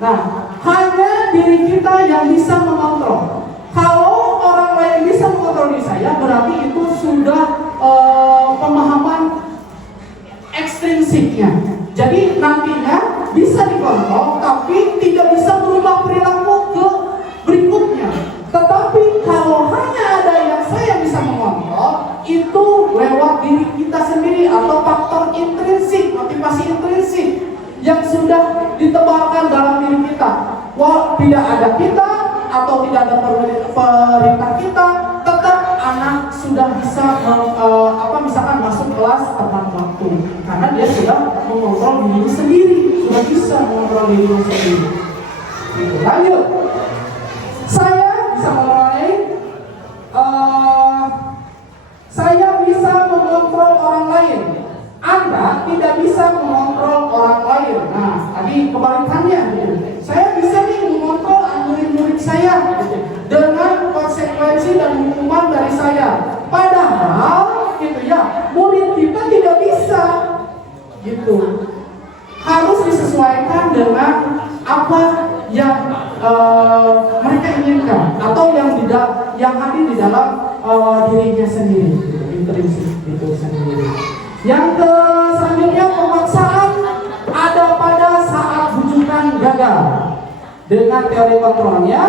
Nah, hanya diri kita yang bisa mengontrol. Kalau orang lain bisa mengontrol diri saya, berarti itu sudah pemahaman ekstrinsiknya. Jadi nantinya bisa dikontrol, tapi tidak bisa berubah perilaku ke berikutnya. Tetapi kalau hanya ada yang saya bisa mengontrol, itu lewat diri kita sendiri atau faktor intrinsik, motivasi intrinsik yang sudah ditebalkan dalam diri kita. Wah, tidak ada kita atau tidak ada perintah kita, tetap anak sudah bisa misalkan masuk kelas tepat waktu karena dia sudah mengontrol diri sendiri, sudah bisa mengontrol diri sendiri. Lanjut, saya bisa mengontrol saya bisa mengontrol orang lain. Anda tidak bisa mengontrol orang lain. Nah, tadi kebalikannya. Saya bisa nih mengontrol murid-murid saya dengan konsekuensi dan hukuman dari saya. Padahal, gitu ya, murid kita tidak bisa, gitu. Harus disesuaikan dengan apa yang mereka inginkan atau yang hadir di dalam dirinya sendiri, gitu, intrinsik itu sendiri. Yang selanjutnya, pemaksaan ada pada saat bujukan gagal. Dengan teori kontrolnya,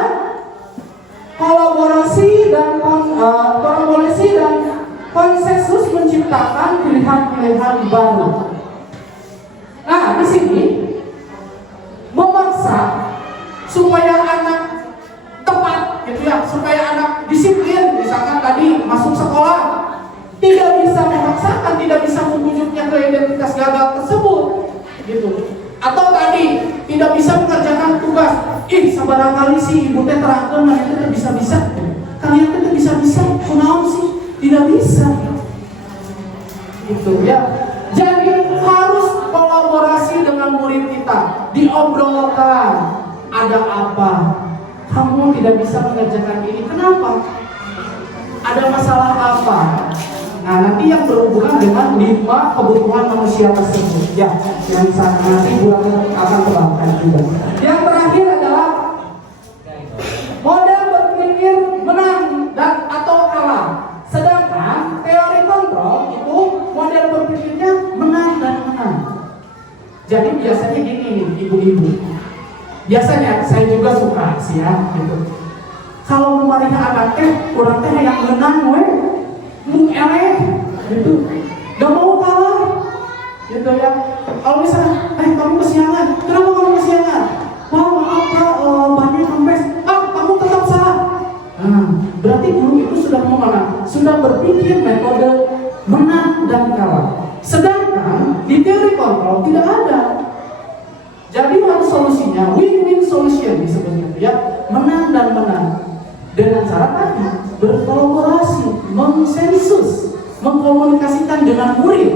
kolaborasi dan konsensus menciptakan pilihan-pilihan baru. Nah, di sini memaksa supaya anak tepat, gitu ya, supaya anak disiplin, misalkan tadi masuk sekolah. Tidak bisa memaksakan, tidak bisa membujuknya ke identitas gagal tersebut, gitu. Atau tadi tidak bisa mengerjakan tugas. Sabarang kali sih ibu teh terangkan, nah itu bisa-bisa. Kalian itu bisa-bisa, kunaon sih? Tidak bisa. Gitu ya. Jadi harus kolaborasi dengan murid kita, diobrolkan. Ada apa? Kamu tidak bisa mengerjakan ini. Kenapa? Ada masalah apa? Nah, nanti yang berhubungan dengan 5 kebutuhan manusia tersebut, ya, yang nanti bulan akan terangkan juga. Yang terakhir adalah ibu-ibu. Biasanya saya juga suka sih ya gitu. Kalau kemarin anak teh, kurang teh yang menang mung eleh gitu. Gak mau kalah gitu ya. Kalau misalnya, kamu kesiangan, kenapa kamu kesiangan? Wah maaf Kak, banyak kempes. Kamu tetap salah. Nah, berarti guru itu sudah mana? Sudah berpikir metode menang dan kalah. Sedangkan di teori kontrol tidak ada. Jadi harus solusinya win-win solution disebutnya ya, menang dan menang. Dengan cara tadi berkolaborasi, mensensus, mengkomunikasikan dengan murid.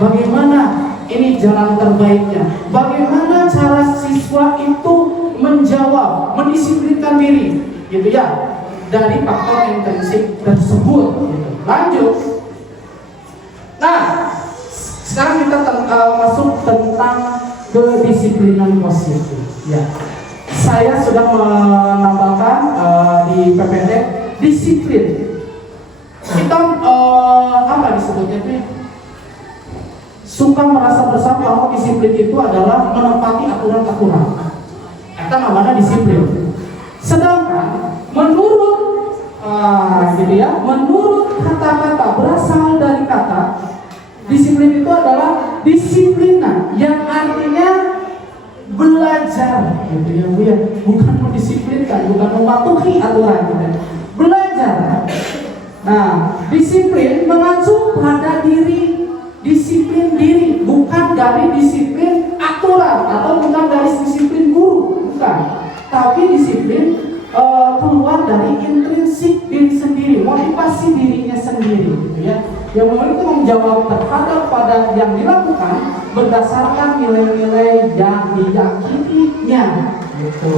Bagaimana ini jalan terbaiknya? Bagaimana cara siswa itu menjawab, mendisiplinkan diri, gitu ya, dari faktor intrinsik tersebut. Gitu. Lanjut. Nah, sekarang kita masuk tentang kedisiplinan positif. Ya, saya sudah menambahkan di PPT disiplin. Kita apa disebutnya itu? Suka merasa bersalah bahwa disiplin itu adalah menepati aturan-aturan. Itu namanya disiplin. Sedangkan menurut gitu ya, menurut kata-kata berasal dari kata disiplin itu adalah disiplina yang artinya belajar gitu ya Bu ya, bukan mendisiplinkan, bukan mematuhi aturan gitu. Belajar. Nah, disiplin mengacu pada diri, disiplin diri, bukan dari disiplin aturan atau bukan dari disiplin guru, bukan. Tapi disiplin keluar dari intrinsik diri sendiri, motivasi dirinya sendiri gitu ya. Yang memiliki tanggung jawab terhadap pada yang dilakukan berdasarkan nilai-nilai yang diyakininya gitu.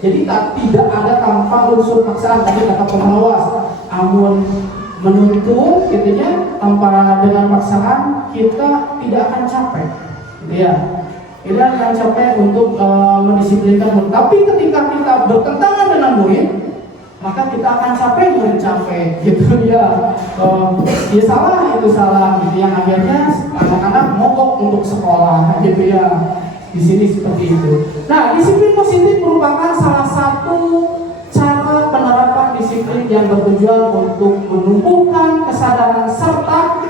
Jadi tidak ada tanpa unsur paksaan. Tadi kata pengawas, amun menuntut gitu ya, tanpa dengan paksaan kita tidak akan capek gitu ya. Tidak akan capek untuk mendisiplinkan murid. Tapi ketika kita bertentangan dengan murid, maka kita akan capek murid capek gitu ya. Ya salah itu salah gitu yang akhirnya anak-anak mogok untuk sekolah gitu ya. Di sini seperti itu. Nah, disiplin positif merupakan salah satu cara penerapan disiplin yang bertujuan untuk menumbuhkan kesadaran serta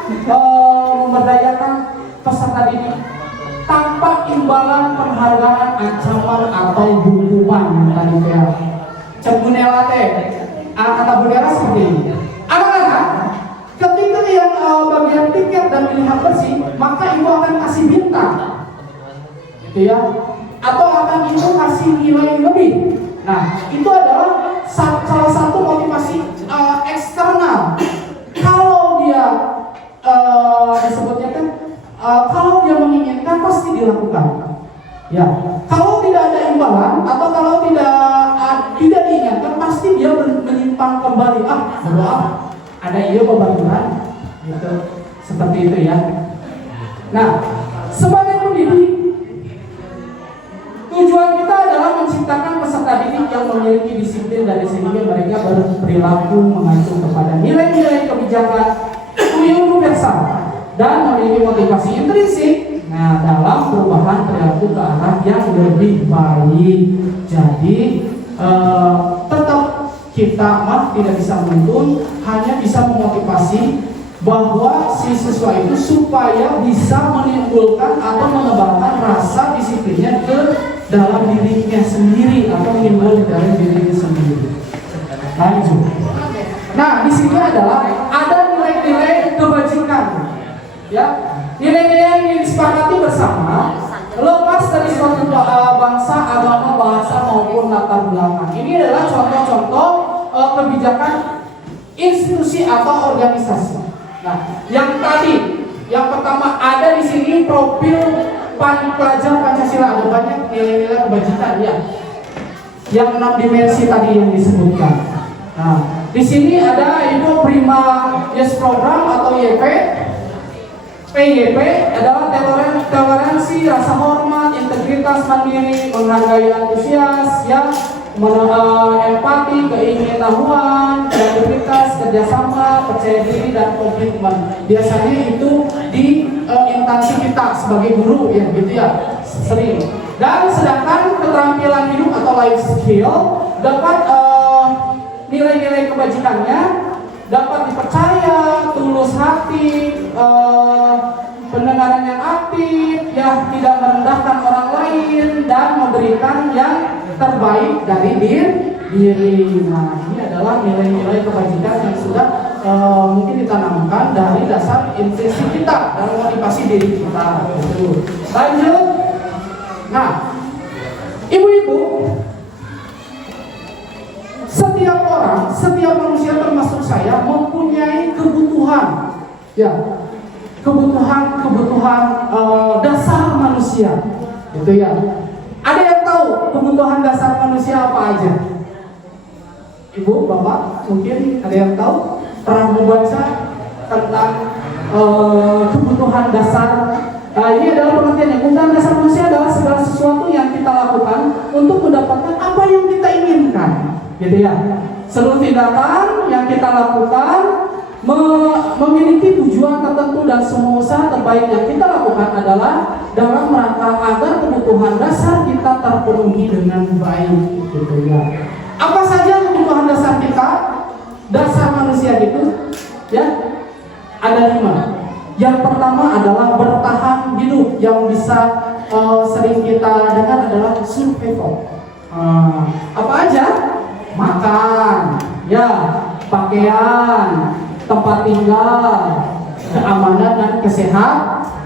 memberdayakan peserta didik tanpa imbalan penghargaan, ancaman atau hukuman. Tadi ya. Cebunela teh, kata bendera seperti ini. Anak-anak, ketika yang bagian tiket dan pilihan bersih, maka ibu akan kasih bintang, gitu ya, atau akan ibu kasih nilai lebih. Nah, itu adalah salah satu motivasi eksternal. Kalau dia disebutnya kan, kalau dia menginginkan pasti dilakukan. Ya, kalau tidak ada imbalan atau kalau tidak diingatkan pasti dia menyimpang kembali. Berdoa ada iya pembangunan, gitu, seperti itu ya. Nah, sebagai pendidik, tujuan kita adalah menciptakan peserta didik yang memiliki disiplin dari sehingga mereka berperilaku mengacu kepada nilai-nilai kebijakan universal dan memiliki motivasi intrinsik. Nah, dalam perubahan perilaku ke arah yang lebih baik. Jadi tetap kita tidak bisa menuntun, hanya bisa memotivasi bahwa si siswa itu supaya bisa menimbulkan atau mengembangkan rasa disiplinnya ke dalam dirinya sendiri atau menimbul dari dirinya sendiri. Lanjut. Nah, di sini adalah ada nilai-nilai kebajikan, ya. Nilai-nilai yang disepakati bersama lepas dari suatu bangsa, agama, bahasa maupun latar belakang. Ini adalah contoh-contoh kebijakan institusi atau organisasi. Nah, yang pertama ada di sini profil pelajar Pancasila, ada banyak nilai-nilai kebajikan ya. Yang 6 dimensi tadi yang disebutkan. Nah, di sini ada Ibu Prima Yes Program atau YP. PYP adalah toleransi, rasa hormat, integritas, mandiri, menghargai, antusias, ya, empati, keingintahuan, kreativitas, kerjasama, percaya diri, dan komitmen. Biasanya itu di instansi kita sebagai guru ya, gitu ya, sering. Dan sedangkan keterampilan hidup atau life skill dapat nilai-nilai kebajikannya dapat dipercaya, tulus hati, pendengaran yang aktif, yang tidak merendahkan orang lain dan memberikan yang terbaik dari diri. Nah, ini adalah nilai-nilai kebajikan yang sudah mungkin ditanamkan dari dasar intuisi kita dan motivasi diri kita. Lanjut. Nah, ibu-ibu, setiap orang, setiap manusia termasuk saya mempunyai kebutuhan, ya, kebutuhan dasar manusia, gitu ya. Ada yang tahu kebutuhan dasar manusia apa aja? Ibu, bapak, mungkin ada yang tahu? Pernah membaca tentang kebutuhan dasar? Nah, ini adalah pengertiannya. Kebutuhan dasar manusia adalah segala sesuatu yang kita lakukan untuk mendapatkan apa yang kita inginkan, gitu ya. Seluruh tindakan yang kita lakukan memiliki tujuan tertentu dan semua usaha terbaik yang kita lakukan adalah dalam rangka agar kebutuhan dasar kita terpenuhi dengan baik, gitu ya. Apa saja kebutuhan dasar kita, dasar manusia itu, ya? Ada 5. Yang pertama adalah bertahan hidup, yang bisa sering kita dengar adalah survival. Apa aja? Makan, ya, pakaian, tempat tinggal, keamanan dan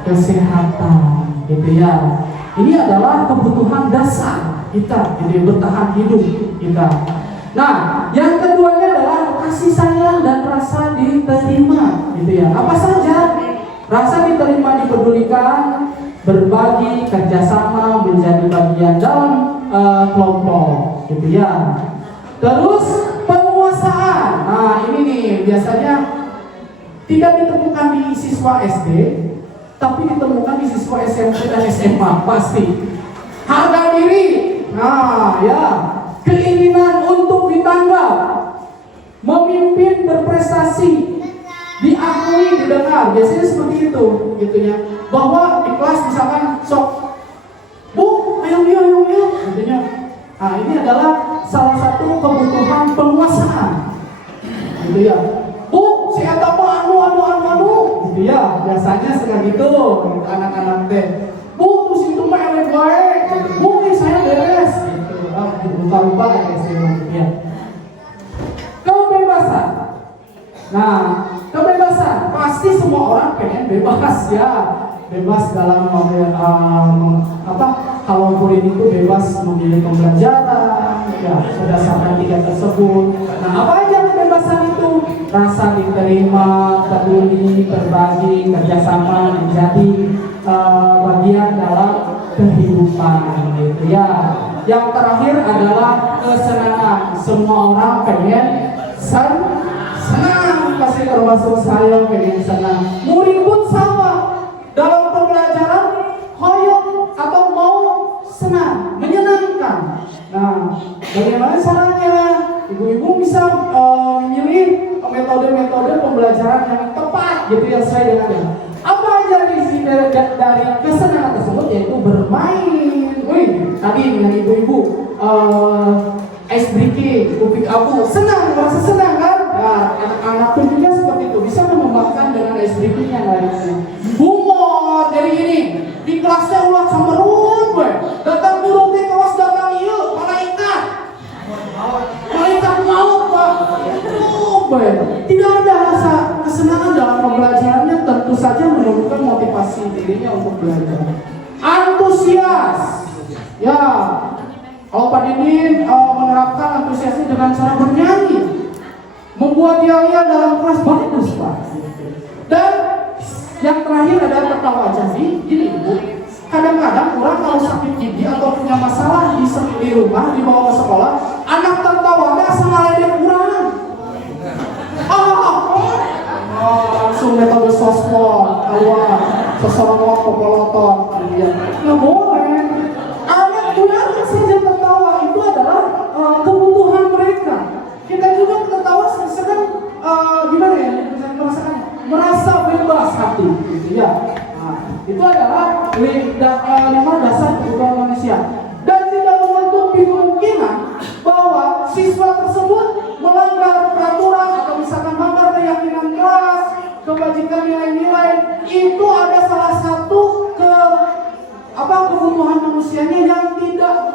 kesehatan, gitu ya. Ini adalah kebutuhan dasar kita, jadi bertahan hidup kita. Nah, yang keduanya adalah kasih sayang dan rasa diterima, gitu ya. Apa saja? Rasa diterima, dipedulikan, berbagi, kerjasama, menjadi bagian dalam kelompok, gitu ya. Terus penguasaan. Nah, ini nih biasanya tidak ditemukan di siswa SD, tapi ditemukan di siswa SMP dan SMA pasti. Harga diri. Nah, ya, keinginan untuk ditanggap, memimpin, berprestasi, diakui, didengar. Biasanya seperti itu, gitunya. Bahwa di kelas misalkan sok, Bu, ayo, gitunya. Nah, ini adalah salah satu kebutuhan penguasaan, gitu ya. Bu, si eta mah anu, gitu ya. Biasanya suka gitu, anak-anak teh. Bu, terus itu mah elek wae. Bu, ini saya beres, gitu. Lupa-lupa ya. Kebebasan. Nah, kebebasan pasti semua orang pengen bebas, ya. Bebas dalam kalau murid itu bebas memilih pembelajaran, ya, berdasarkan 3 tersebut. Nah, apa aja kebebasan itu? Rasa diterima, peduli, berbagi, kerjasama, menjadi bagian dalam kehidupan, gitu ya. Yang terakhir adalah kesenangan. Semua orang pengen senang, pasti termasuk saya pengen senang. Murid pun sama. Dalam pembelajaran hoyong atau mau senang, menyenangkan. Nah, bagaimana caranya? Ibu-ibu bisa memilih metode-metode pembelajaran yang tepat, gitu ya, sesuai dengannya. Apa aja isi dari kesenangan tersebut, yaitu bermain. Wih, tadi dengan ibu-ibu ice breaking, kupik abu, senang, merasa senang kan? Nah, anak-anak pun juga seperti itu, bisa mengembangkan dengan ice breaking yang lainnya. Humor, jadi ini di kelasnya ulah camerun, gue datang guru di kelas datang iya, malaikat maut, Pak. Tidak ada rasa kesenangan dalam pembelajarannya, tentu saja menurunkan motivasi dirinya untuk belajar. Antusias, ya. Kalau Pak Didin menerapkan antusiasnya dengan cara bernyanyi, membuat yel-yel dalam kelas, bagus, Pak. Dan yang terakhir adalah tertawa. Jadi gini, Bu, kadang-kadang orang kalau sakit gigi atau punya masalah di rumah dibawa ke sekolah, anak tertawa asal ngeledek kurang. Langsung metode sospol, keluar, sesorot, popolotot, nggak boleh. Anak biarkan saja tertawa, itu adalah kebutuhan mereka. Kita juga tertawa sedang gimana ya, merasa bebas hati, gitu ya. Nah, itu adalah 5 dasar kebutuhan manusia. memberikan nilai-nilai itu ada salah satu kebutuhan manusianya yang tidak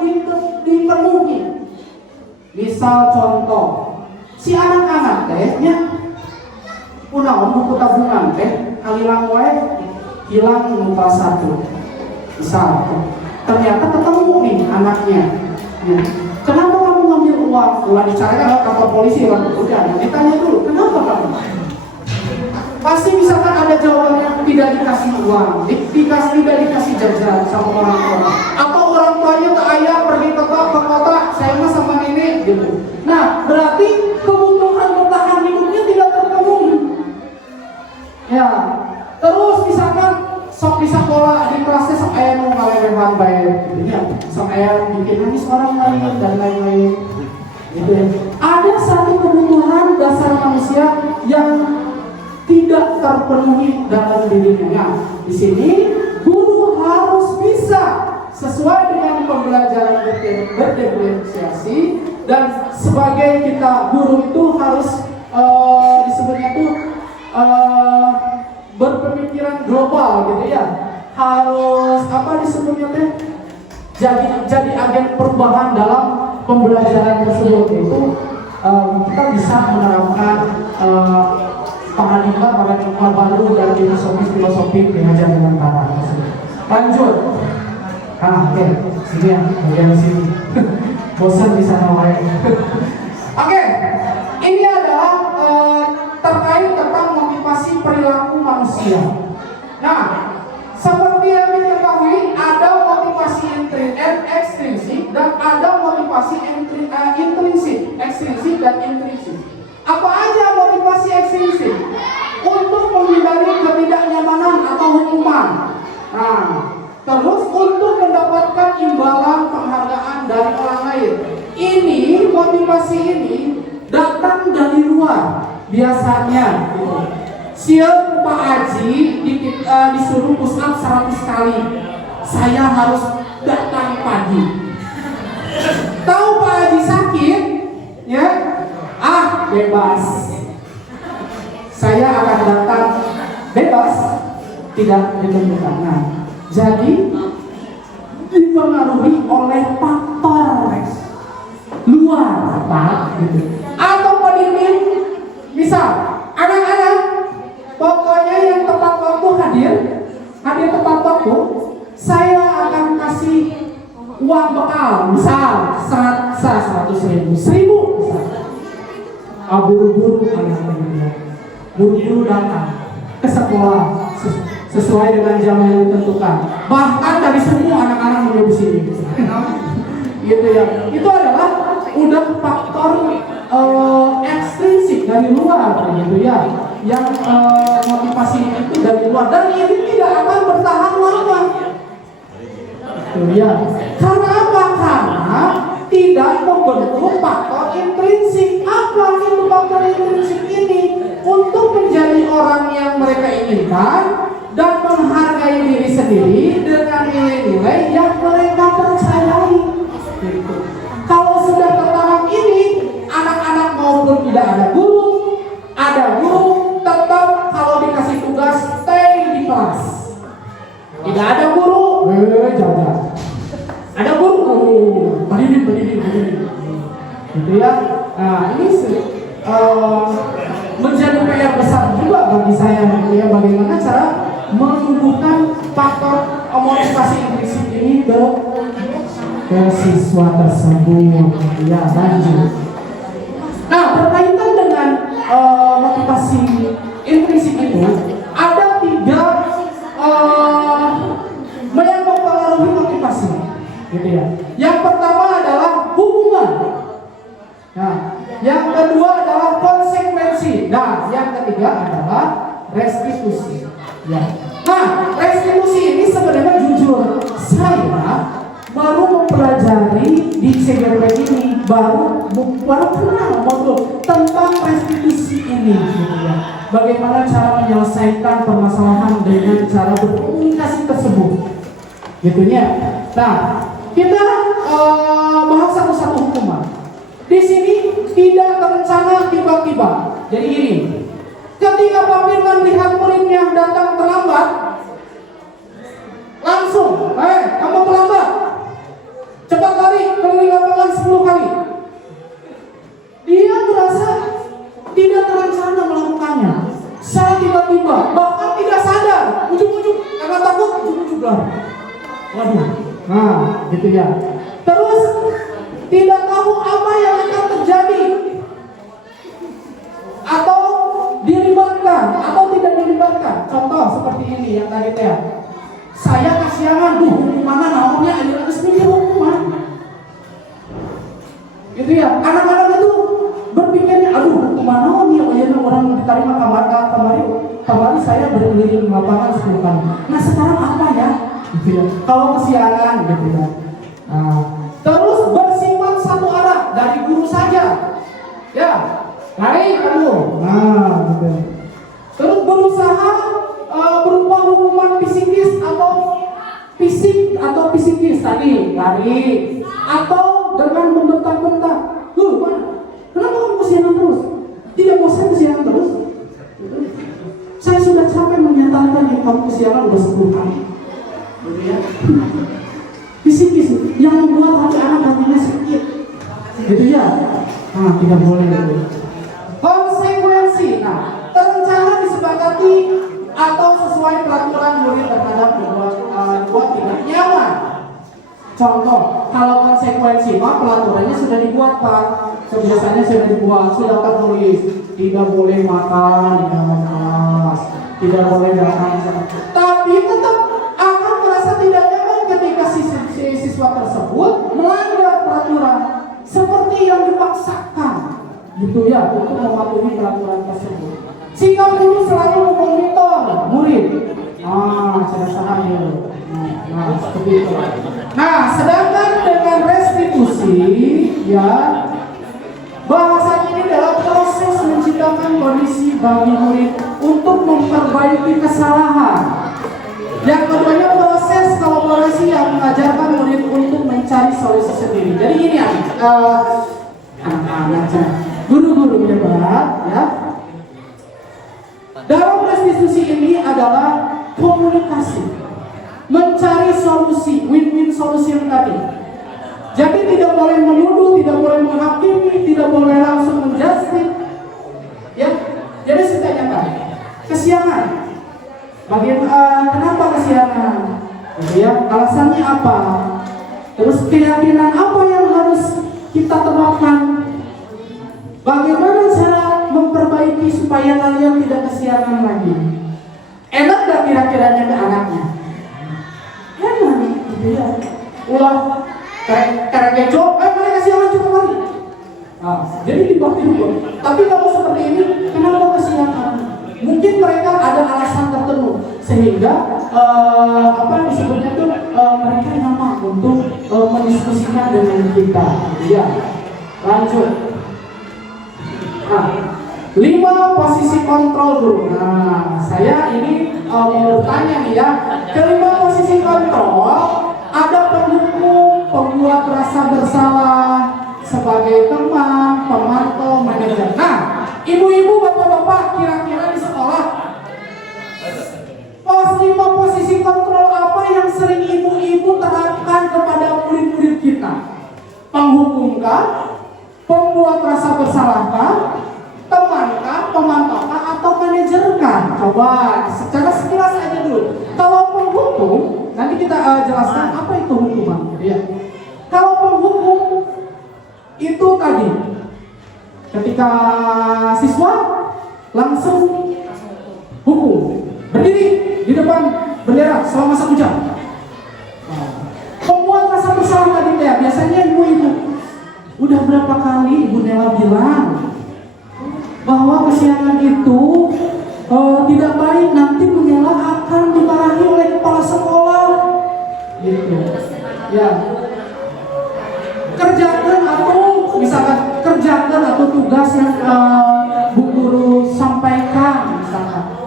dipenuhi. Misal contoh, si anak-anak tehnya punaon buku tabungan teh hilang wae hilang kelas 1. Misal ternyata ketemu nih anaknya. Ya. Kenapa kamu ngambil uang? Ulah dicarikan ke kantor polisi kan? Udah, ditanya dulu, kenapa kamu? Pasti misalkan ada jawabannya tidak dikasih uang, tidak dikasih jajan sama orang tua, atau orang tuanya ke ayah pergi ke kota, saya mah sama nenek gitu. Nah, berarti kebutuhan bertahan hidupnya tidak terpenuhi. Ya, terus misalkan sok di sekolah di kelasnya sok ayah mau ngalewehan bayar gitu ya, sok ayah bikin nangis orang lain dan lain-lain gitu ya. Ada satu kebutuhan dasar manusia yang tidak terpenuhi dalam dirinya. Di sini guru harus bisa sesuai dengan pembelajaran berdiferensiasi, dan sebagai kita guru itu harus disebutnya tuh berpemikiran global gitu ya. Harus disebutnya teh jadi agen perubahan dalam pembelajaran tersebut. Itu kita bisa menerapkan paradigma baru dan filosofi pengajar dengan cara tersebut. Lanjut. Oke. Sini ya, bagian sini. Bosan di sana wae. Oke. Ini adalah terkait tentang motivasi perilaku manusia. Nah, seperti yang diketahui ada motivasi ekstrinsik dan ada motivasi intrinsik, ekstrinsik dan intrinsik. Apa aja motivasi ekstrinsik? Untuk menghindari ketidaknyamanan atau hukuman. Nah, terus untuk mendapatkan imbalan penghargaan dari orang lain. Ini motivasi ini datang dari luar biasanya. Siap Pak Haji disuruh push up 100 kali. Saya harus datang pagi. Tahu Pak Haji sakit, ya? Bebas. Saya akan datang bebas, tidak ditentukan. Nah, jadi dipengaruhi oleh faktor luar, Pak, gitu. Atau pemimpin, misal anak-anak, pokoknya yang tepat waktu hadir tepat waktu, saya akan kasih uang bekal, misal 100.000, 1.000 misal. Buru-buru buru-buru datang ke sekolah sesuai dengan jam yang ditentukan. Bahkan dari semua anak-anak menuju sini, gitu ya. Itu adalah udah faktor ekstrinsik dari luar, gitu ya. Yang motivasi itu dari luar, dan ini tidak akan bertahan lama. Itu ya. Karena apa? Karena tidak membentuk faktor intrinsik. Apa itu faktor intrinsik ini? Untuk menjadi orang yang mereka inginkan dan menghargai diri sendiri dengan nilai-nilai yang mereka percayai. Gitu. Kalau sudah tertanam ini, anak-anak maupun tidak ada guru tetap kalau dikasih tugas stay di kelas. Tidak ada guru, jalan. Ada guru, berdiri. Gitu ya. Nah, ini menjadi PR besar juga bagi saya, gitu ya. Bagaimana cara menumbuhkan faktor motivasi intrinsik ini ke siswa tersebut. Ya, lanjut. Nah, berkaitan dengan motivasi intrinsik itu ada 3 yang mempengaruhi motivasi, gitu ya. Yang pertama adalah hubungan. Nah, yang kedua adalah konsekuensi. Nah, yang ketiga adalah restitusi. Ya. Nah, restitusi ini sebenarnya jujur saya baru mempelajari di CGP ini, baru kenal modul tentang restitusi ini, gitu ya. Bagaimana cara menyelesaikan permasalahan dengan cara berkomunikasi tersebut, gitu ya. Nah, kita bahas satu-satu hukuman. Di sini tidak terencana tiba-tiba. Jadi ini Ketika Pak Firman lihat muridnya datang terlambat, langsung, kamu terlambat, cepat lari keliling lapangan 10 kali. Dia merasa tidak terencana melakukannya. Saya tiba-tiba, bahkan tidak sadar, ujung-ujung karena takut, ujung-ujung lari. Waduh, nah gitu ya. Terus tidak tahu apa yang akan terjadi, atau dilibatkan atau tidak dilibatkan. Contoh seperti ini yang tadi teh. Saya kasihan, hukuman namanya ada resmi hukuman. Gitu ya. Anak-anak itu berpikirnya, hukuman namanya orang diterima kamari saya berkeliling lapangan 10 kali. Nah sekarang apa ya? Gitu ya. Kalau kesiangan gitu ya. Nah, terus bersifat satu arah dari guru saja. Ya, lari kamu. Nah, gitu. Terus berusaha berupa hukuman fisikis atau fisikis tadi, lari atau dengan membentak-bentak. Mana? Kenapa kamu kesiangan terus? Tidak bosan kesiangan terus? Saya sudah capek menyatakan yang kamu kesiangan udah 10 kali. Gitu ya. Fisikis yang membuat hati anak hatinya sakit. Gitu ya. Nah, tidak boleh gitu. Konsekuensi. Nah, terencana disepakati atau sesuai peraturan murid terhadap dibuat tidak nyaman. Contoh, kalau konsekuensi peraturannya sudah dibuat Pak, biasanya sudah dibuat, sudah tertulis, tidak boleh makan di dalam kelas, tidak boleh datang. Tapi tetap akan merasa tidak nyaman ketika si siswa tersebut melanggar peraturan seperti yang dipaksakan, gitu ya, untuk mematuhi peraturan tersebut. Sikap guru selalu memonitor murid. Saya salah ya. Nah, seperti itu. Nah, sedangkan dengan restitusi, ya, bahasanya ini dalam proses menciptakan kondisi bagi murid untuk memperbaiki kesalahan. Yang keduanya proses kolaborasi yang mengajarkan murid untuk mencari solusi sendiri. Jadi ini anak-anak, guru-guru hebat, ya. Dalam restitusi ini adalah komunikasi, mencari solusi, win-win solusi yang tadi. Jadi tidak boleh menuduh, tidak boleh menghakimi, tidak boleh langsung menjustif. Ya, jadi saya tanyakan, kesiangan. Kenapa kesiangan? Ya, alasannya apa? Terus keyakinan apa yang harus kita terapkan? Bagaimana cara memperbaiki supaya kalian tidak kesiangan lagi? Enak gak kira-kiranya ke anaknya? Enak, gitu ya. Ulah karena kecoh, mereka kesiangan cuma kali. Jadi dibakti dulu. Tapi kalau seperti ini, kenapa kesiangan? Mungkin mereka ada alasan tertentu sehingga disebutnya tuh mereka nyaman untuk mendiskusikan dengan kita. Ya, lanjut. 5 posisi kontrol guru. Nah, saya ini mau bertanya nih ya. Kelima posisi kontrol, ada pendukung, pembuat rasa bersalah, sebagai teman, pemantau, manajer. Nah, ibu-ibu, bapak-bapak, kira-kira di sekolah, 5 posisi kontrol apa yang sering ibu-ibu terapkan kepada murid-murid kita? Menghukumkah? Pembuat rasa bersalahkah? Temankah, pemantaukan, atau manajerkah? Coba secara sekilas aja dulu. Kalau penghukum, nanti kita jelaskan apa itu hukuman. Ya. Kalau penghukum itu tadi, ketika siswa langsung hukum, berdiri di depan bendera selama 1 jam. Pembuat rasa bersalah tadi ya, biasanya ibu-ibu. Udah berapa kali Ibu Nela bilang bahwa kesiangan itu tidak baik, nanti Bu Nela akan dimarahi oleh kepala sekolah. Gitu. Ya. Kerjakan atau tugas yang Bu Guru sampaikan misalkan.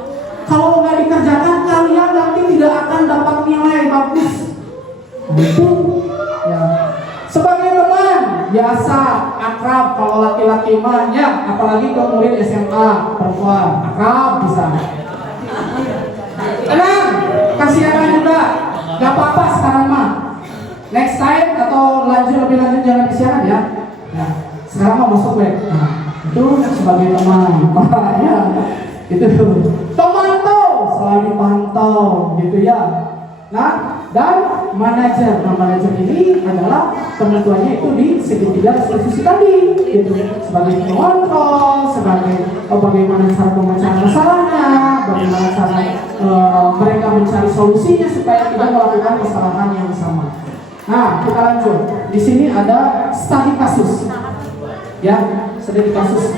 Kalau nggak dikerjakan, kalian nanti tidak akan dapat nilai bagus. Itu ya. Sebagai teman biasa akrab kalau laki-laki mah ya, apalagi ke murid SMA perempuan akrab bisa. Tenang, kasihan juga, gak apa-apa sekarang mah. Next time atau lebih lanjut jangan kesiangan ya. Nah, sekarang mau masuk web. Nah, itu sebagai teman, ya, itu pemantau, selalu dipantau gitu ya. Nah, dan manajer. Nah, manajer ini adalah penentuannya itu di segitiga institusi tadi, gitu. Sebagai pengontrol, sebagai bagaimana cara pemecahan masalahnya, bagaimana cara mereka mencari solusinya supaya tidak melakukan kesalahan yang sama. Nah, kita lanjut. Di sini ada studi kasus. Ya, studi kasus.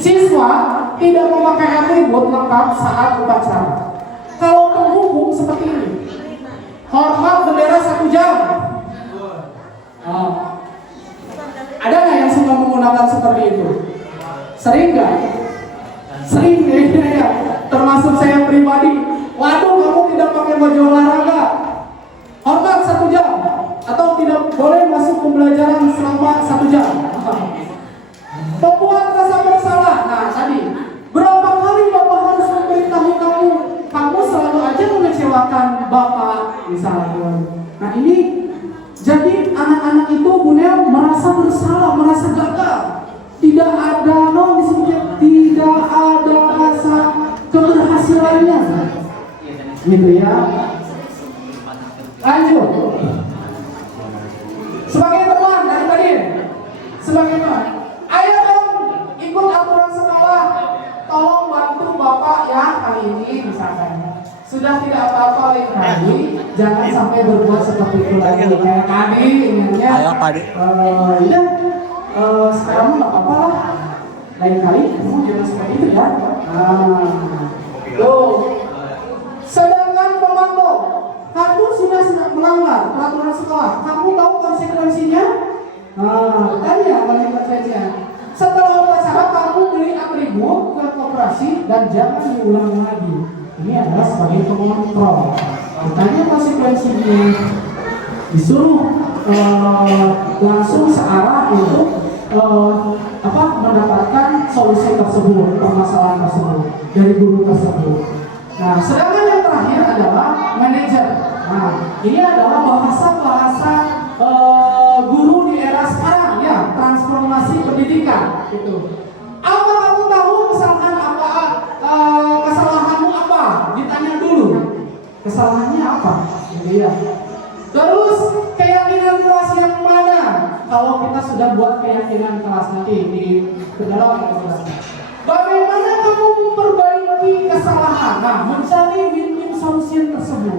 Siswa tidak memakai atribut lengkap saat upacara. Kalau penghukum seperti ini, hormat bendera 1 jam. Ada nggak yang suka menggunakan seperti itu? Sering nggak? Sering ya. Termasuk saya pribadi. Waduh, kamu tidak pakai baju olahraga. Hormat 1 jam. Atau tidak boleh masuk pembelajaran selama 1 jam. Membuat rasa bersalah. Nah, tadi berapa kali Bapak harus memberitahu kamu? Kamu selalu aja mengecewakan Bapak misalnya. Nah, ini jadi anak-anak itu Bunel merasa bersalah, merasa gagal. Tidak ada disebutnya tidak ada rasa keberhasilannya. Gitu ya. Lanjut. Sebagai teman dari tadi, sebagai teman, ayo dong ikut aturan sekolah. Tolong bantu Bapak ya kali ini misalkan. Sudah tidak apa-apa lain kali, jangan sampai berbuat seperti itu lagi. Kayak tadi ingatnya. Ayo tadi. Ya, sekarang nggak apa-apa lah. Lain kali kamu jangan seperti itu ya. Tuh. Sedangkan pemantau, kamu sudah melanggar peraturan sekolah. Kamu tahu konsekuensinya? Tadi ya konsekuensinya. Setelah upacara kamu beli atribut ke koperasi dan jangan diulang lagi. Ini adalah sebagai pengontrol. Tanya konsekuensinya, disuruh langsung searah untuk mendapatkan solusi tersebut, permasalahan tersebut dari guru tersebut. Nah, sedangkan yang terakhir adalah manajer. Nah, ini adalah bahasa guru di era sekarang ya, transformasi pendidikan gitu. Apa kamu tahu misalkan kesalahanmu apa? Ditanya dulu. Kesalahannya apa? Gitu ya. Terus keyakinan kelas yang mana? Kalau kita sudah buat keyakinan kelas nanti di dalam kelas. Bagaimana kamu memperbaiki kesalahan? Nah, mencari win-win solution tersebut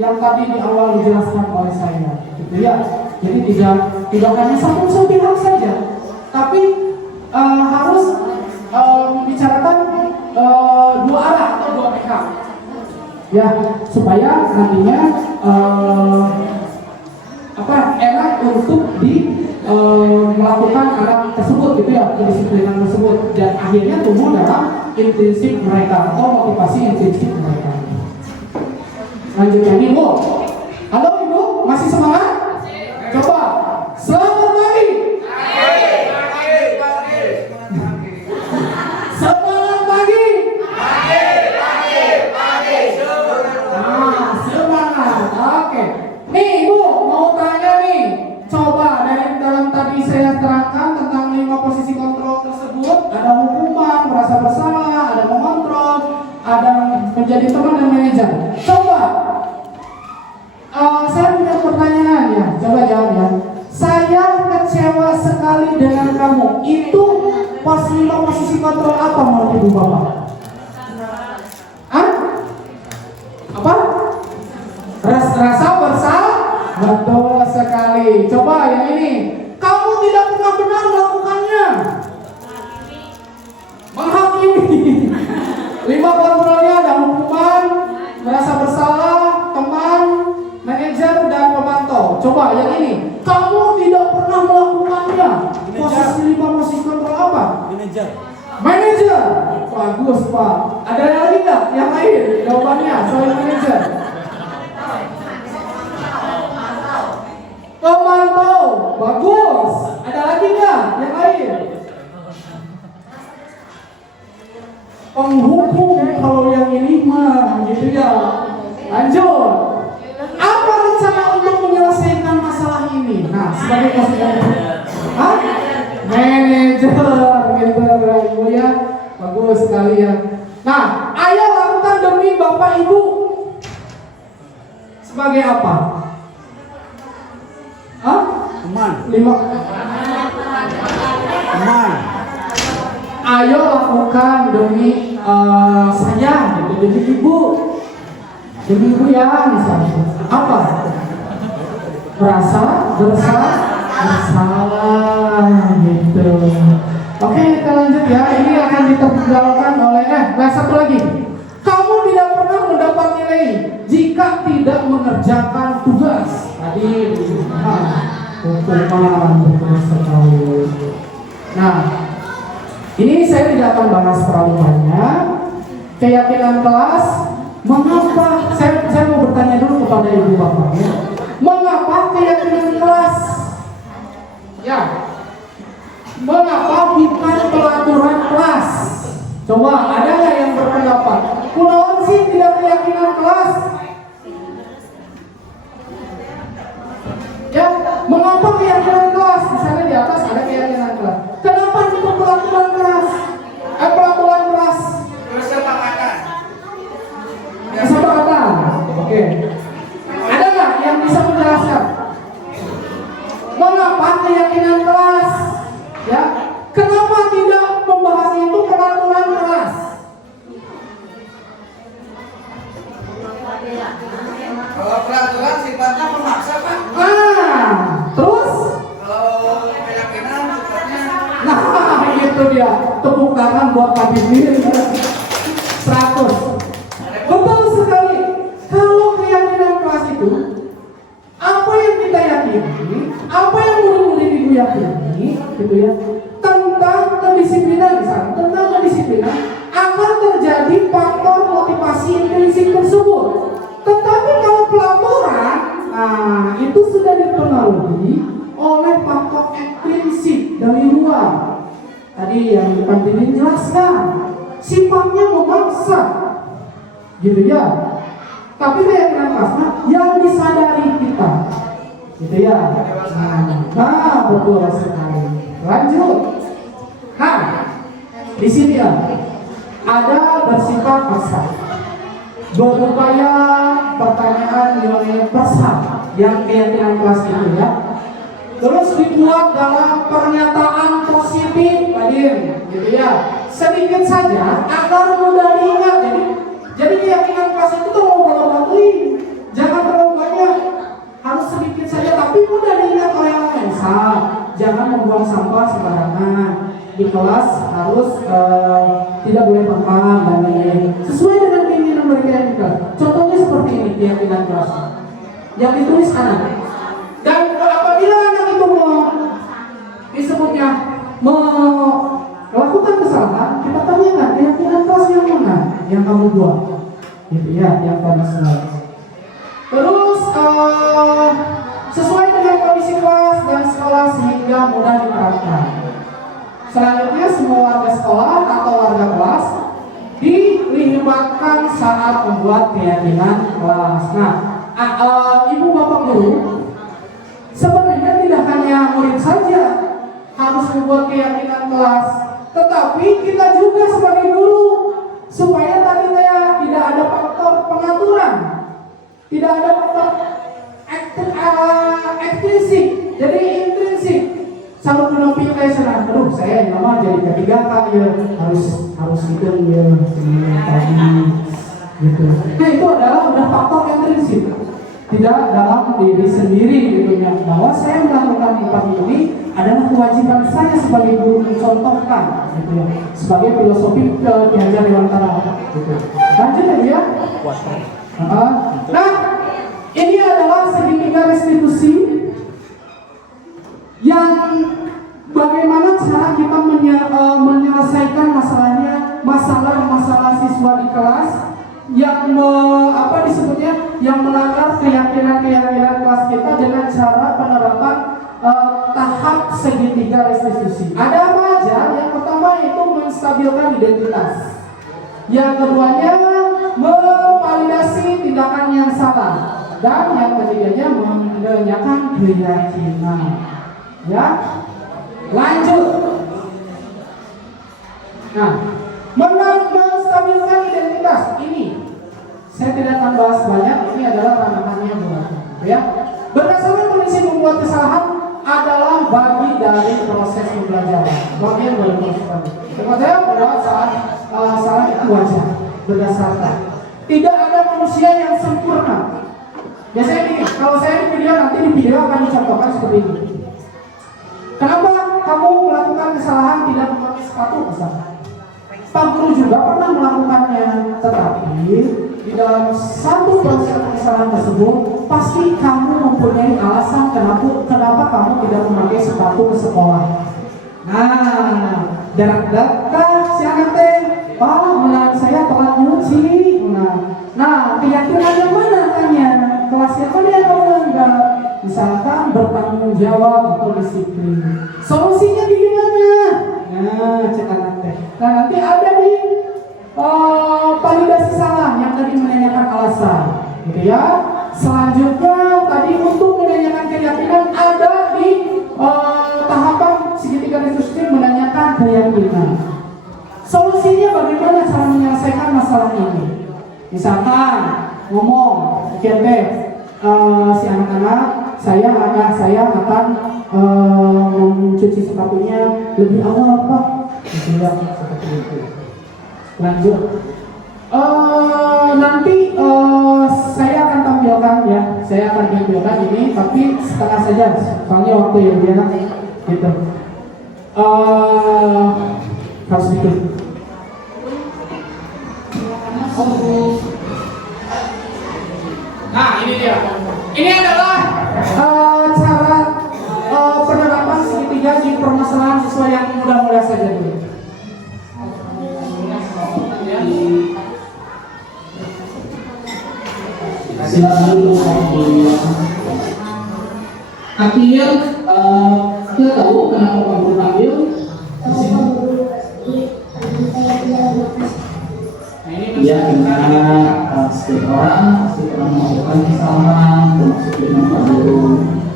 yang tadi di awal dijelaskan oleh saya, gitu ya. Jadi tidak hanya satu pihak saja, tapi harus membicarakan dua arah atau dua pihak, ya, supaya nantinya enak untuk melakukan anak tersebut, gitu ya, kedisiplinan tersebut, dan akhirnya tumbuh dalam intrinsik mereka atau motivasi intrinsik mereka. Lanjutnya nih, Bu. Halo Ibu, masih semangat? Coba, selamat pagi. Semangat pagi. Semangat. Oke. Nih Ibu, mau tanya nih. Coba dari dalam tadi saya terangkan tentang 5 posisi kontrol tersebut, ada hukuman, merasa bersalah, ada mengontrol, ada menjadi teman dan manajer. Coba, saya punya pertanyaan ya, coba jawab ya. Saya kecewa sekali dengan kamu. Itu 5 posisi kontrol apa menurut Ibu Bapak? Apa? Rasa bersalah? Betul sekali. Coba yang ini. Kamu tidak pernah benar melakukannya. Menghakimi. 5 kontrolnya ada hukuman, merasa bersalah, teman, manajer, dan pemantau. Coba yang ini. Kamu tidak pernah melakukannya. Posisi 5 posisi kontrol apa? Manajer. Bagus Pak. Ada yang lagi nggak? Yang lain jawabannya selain manajer. Pemantau. Bagus. Ada lagi nggak yang lain? Penghukum kalau yang ini mah gitu ya. Lanjut. Apa rencana untuk menyelesaikan masalah ini? Nah, sebagai konsultan, manajer gitu ya. Bagus sekali ya. Nah, ayah lakukan demi bapak ibu sebagai apa? Teman. Ayo lakukan demi saya, gitu, demi ibu ya, misalnya. Apa? Merasa bersalah, gitu. Oke, kita lanjut ya. Ini akan ditergalkan oleh satu lagi. Kamu tidak pernah mendapat nilai jika tidak mengerjakan tugas. Tadi hukuman betul sekali. Nah, ini saya tidak akan bahas terlalu banyak. Keyakinan kelas, mengapa? Saya mau bertanya dulu kepada ibu bapak ya. Mengapa keyakinan kelas? Ya. Mengapa bukan peraturan kelas? Coba ada nggak yang berpendapat? Kunaon sih tidak keyakinan kelas? Ya, mengapa keyakinan kelas? Misalnya di atas ada keyakinan kelas. Kenapa itu peraturan kelas? Peraturan kelas. Kesepakatan. Oke. Ada nggak yang bisa menjelaskan? Mengapa keyakinan kelas? Ya, kenapa tidak membahas itu peraturan kelas? Kalau peraturan sifatnya memaksa kan? Terus? Kalau keyakinan sifatnya Nah, itu dia. Tepuk tangan buat Pak Bibir. 100. Betul sekali. Kalau keyakinan kelas itu, apa yang kita yakini, apa yang murid-murid ibu yakini, gitu ya, tentang kedisiplinan, misalnya, tentang kedisiplinan akan terjadi faktor motivasi intrinsik tersebut. Tetapi kalau pelaporan, itu sudah dipengaruhi oleh faktor ekstrinsik dari luar. Tadi yang depan ini jelaskan, sifatnya memaksa, gitu ya. Tapi keyakinan kelasnya yang disadari kita, gitu ya. Nah, betul sekali. Lanjut. Nah, di sini ya ada bersifat maksa, berupaya pertanyaan nilai pesan yang keyakinan kelas itu ya. Terus dibuat dalam pernyataan positif, gitu ya. Sedikit saja agar mudah diingat. Jadi keyakinan kelas itu tuh mau bola-batuin, jangan terlalu banyak, harus sedikit saja tapi mudah diingat oleh orang lain. Jangan membuang sampah sembarangan. Di kelas harus tidak boleh makan dan lain-lain. Sesuai dengan keinginan mereka yang kita. Contohnya seperti ini keyakinan kelas yang ditulis anak. Dan apabila anak itu disebutnya melakukan kesalahan, kita tanyakan keyakinan kelas yang mana yang kamu buat, gitu ya, yang kamu selesai. Terus sesuai dengan kondisi kelas dan sekolah sehingga mudah diterapkan. Selanjutnya semua warga sekolah atau warga kelas dilibatkan saat membuat keyakinan kelas. Nah, ibu bapak guru sebenarnya tidak hanya murid saja harus membuat keyakinan kelas, tetapi kita juga sebagai guru, supaya tadi tidak ada faktor pengaturan, tidak ada faktor ekstrinsik, jadi intrinsik. Kalau menepi kayak sana, aduh saya yang lama jadi ketiga kak ya harus itu ya tadi gitu. Nah itu adalah udah faktor intrinsik, tidak dalam diri sendiri gitu ya. Bahwa saya melakukan ini adalah kewajiban saya sebagai guru mencontohkan gitu ya, sebagai filosofi Ki Hajar Dewantara gitu. Lanjut ya. Nah ini adalah segitiga restitusi yang bagaimana cara kita menyelesaikan masalah siswa di kelas yang yang melanggar keyakinan kelas kita dengan cara penerapan tahap tahap segitiga restitusi. Ada apa aja? Yang pertama itu menstabilkan identitas. Yang keduanya memvalidasi tindakan yang salah. Dan yang ketiganya menanyakan keyakinan. Ya, lanjut. Nah, menstabilkan identitas ini saya tidak akan bahas banyak. Ini adalah ranahnya buat ya. Berdasarkan prinsip membuat kesalahan adalah bagi dari proses pembelajaran. Bagian dari proses pembelajaran. Saya membuat salah itu wajar. Berdasarkan tidak ada manusia yang sempurna. Biasanya gini, kalau saya di video akan dicontohkan seperti ini. Kenapa kamu melakukan kesalahan tidak memakai sepatu misalnya? Pak guru juga pernah melakukannya, tetapi di dalam satu proses kesalahan tersebut pasti kamu mempunyai alasan kenapa kamu tidak memakai sepatu ke sekolah. Nah, dekat si anak teh, Pak, saya telat nyuci. Nah, keyakinannya mana tanya? Kelasnya mana yang kamu langgar? Misalkan bertanggung jawab atau disiplin. Solusinya gimana? Nah, cek anak teh. Nah, nanti ada nih validasi salah yang tadi menanyakan alasan, gitu ya. Selanjutnya tadi untuk menanyakan keyakinan ada di tahapan segitiga restitusi menanyakan keyakinan. Solusinya bagaimana cara menyelesaikan masalah ini? Misalkan ngomong, si anak-anak, saya akan mencuci sepatunya lebih awal Pak. Tidak seperti itu. Lanjut. Nanti saya akan tampilkan ya. Saya akan tampilkan ini, tapi setengah saja. Soalnya waktu yang dia gitu. Harus ikut. Nah, ini dia. Ini adalah cara penerapan segitiga di permasalahan siswa yang mudah-mudah saja dulu. Akhirnya kita tahu kenapa Pak Guru tampil di sini. Ya, karena setiap orang pasti pernah melakukan kesalahan, termasuk dengan Pak Guru.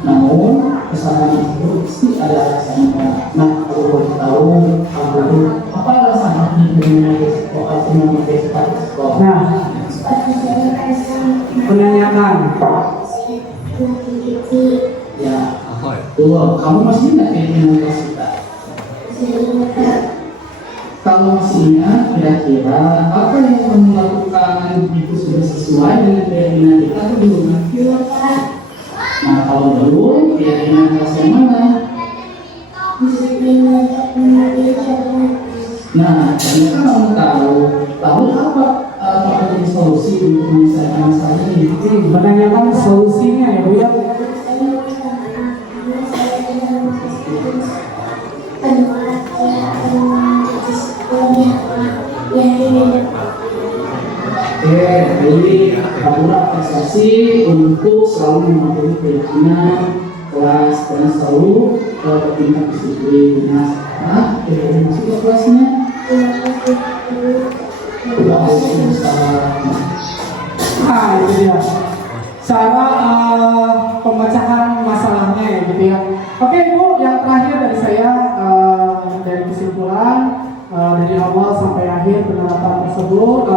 Namun kesalahan itu pasti ada alasannya. Nah, kalau boleh tahu Pak Guru, apa alasannya memakai sepatu sekolah? Nah, menanyakan. Ya, tuh, kamu masih ingat universitas? Kalau masih ingat, kira-kira apa yang kamu lakukan itu sudah sesuai dengan keyakinan kita atau belum? Nah, kalau belum, keyakinan kelas yang mana? Nah, ternyata kamu tahu apa solusi untuk menyelesaikan masalah ini? Menanyakan solusinya ya Bu ya. Jadi kamu apresiasi untuk selalu mematuhi keyakinan kelas dan selalu bertindak disiplin. Nah, sekarang kita masuk ke kelasnya. Nah, itu dia cara pemecahan masalahnya ya gitu ya. Oke Bu, yang terakhir dari saya dari kesimpulan dari awal sampai akhir penerapan tersebut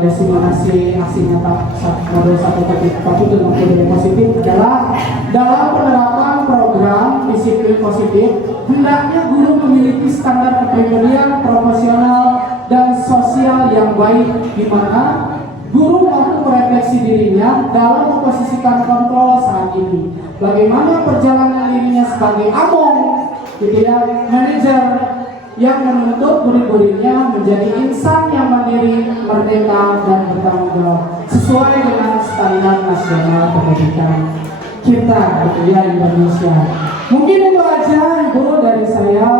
desiminasi aksi nyata model 1.1 dan model positif adalah dalam penerapan program disiplin positif hendaknya guru memiliki standar kepribadian profesional dan sosial yang baik, di mana guru mampu merefleksi dirinya dalam memposisikan kontrol saat ini. Bagaimana perjalanan dirinya sebagai among, gitu ya, manajer yang menuntut murid-muridnya menjadi insan yang mandiri, merdeka, dan bertanggung jawab sesuai dengan standar nasional pendidikan kita, gitu ya, Indonesia. Mungkin itu aja Ibu dari saya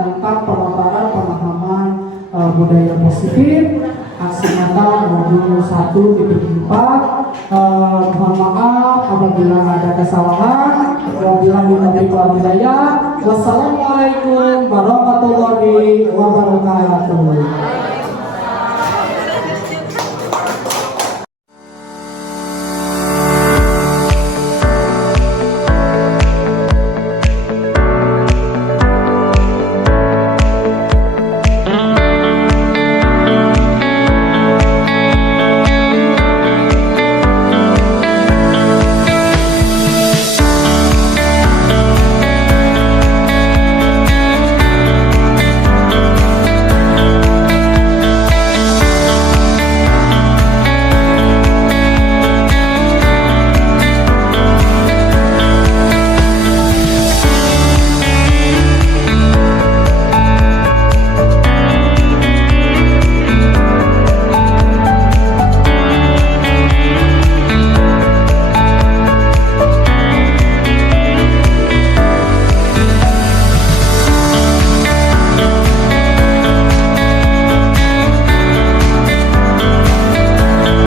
tentang pemaparan pemahaman budaya positif aksi nyata modul 1.4 Mohon maaf apabila ada kesalahan. Wabillahi taufiq wal hidayah. Wassalamualaikum warahmatullahi wabarakatuh.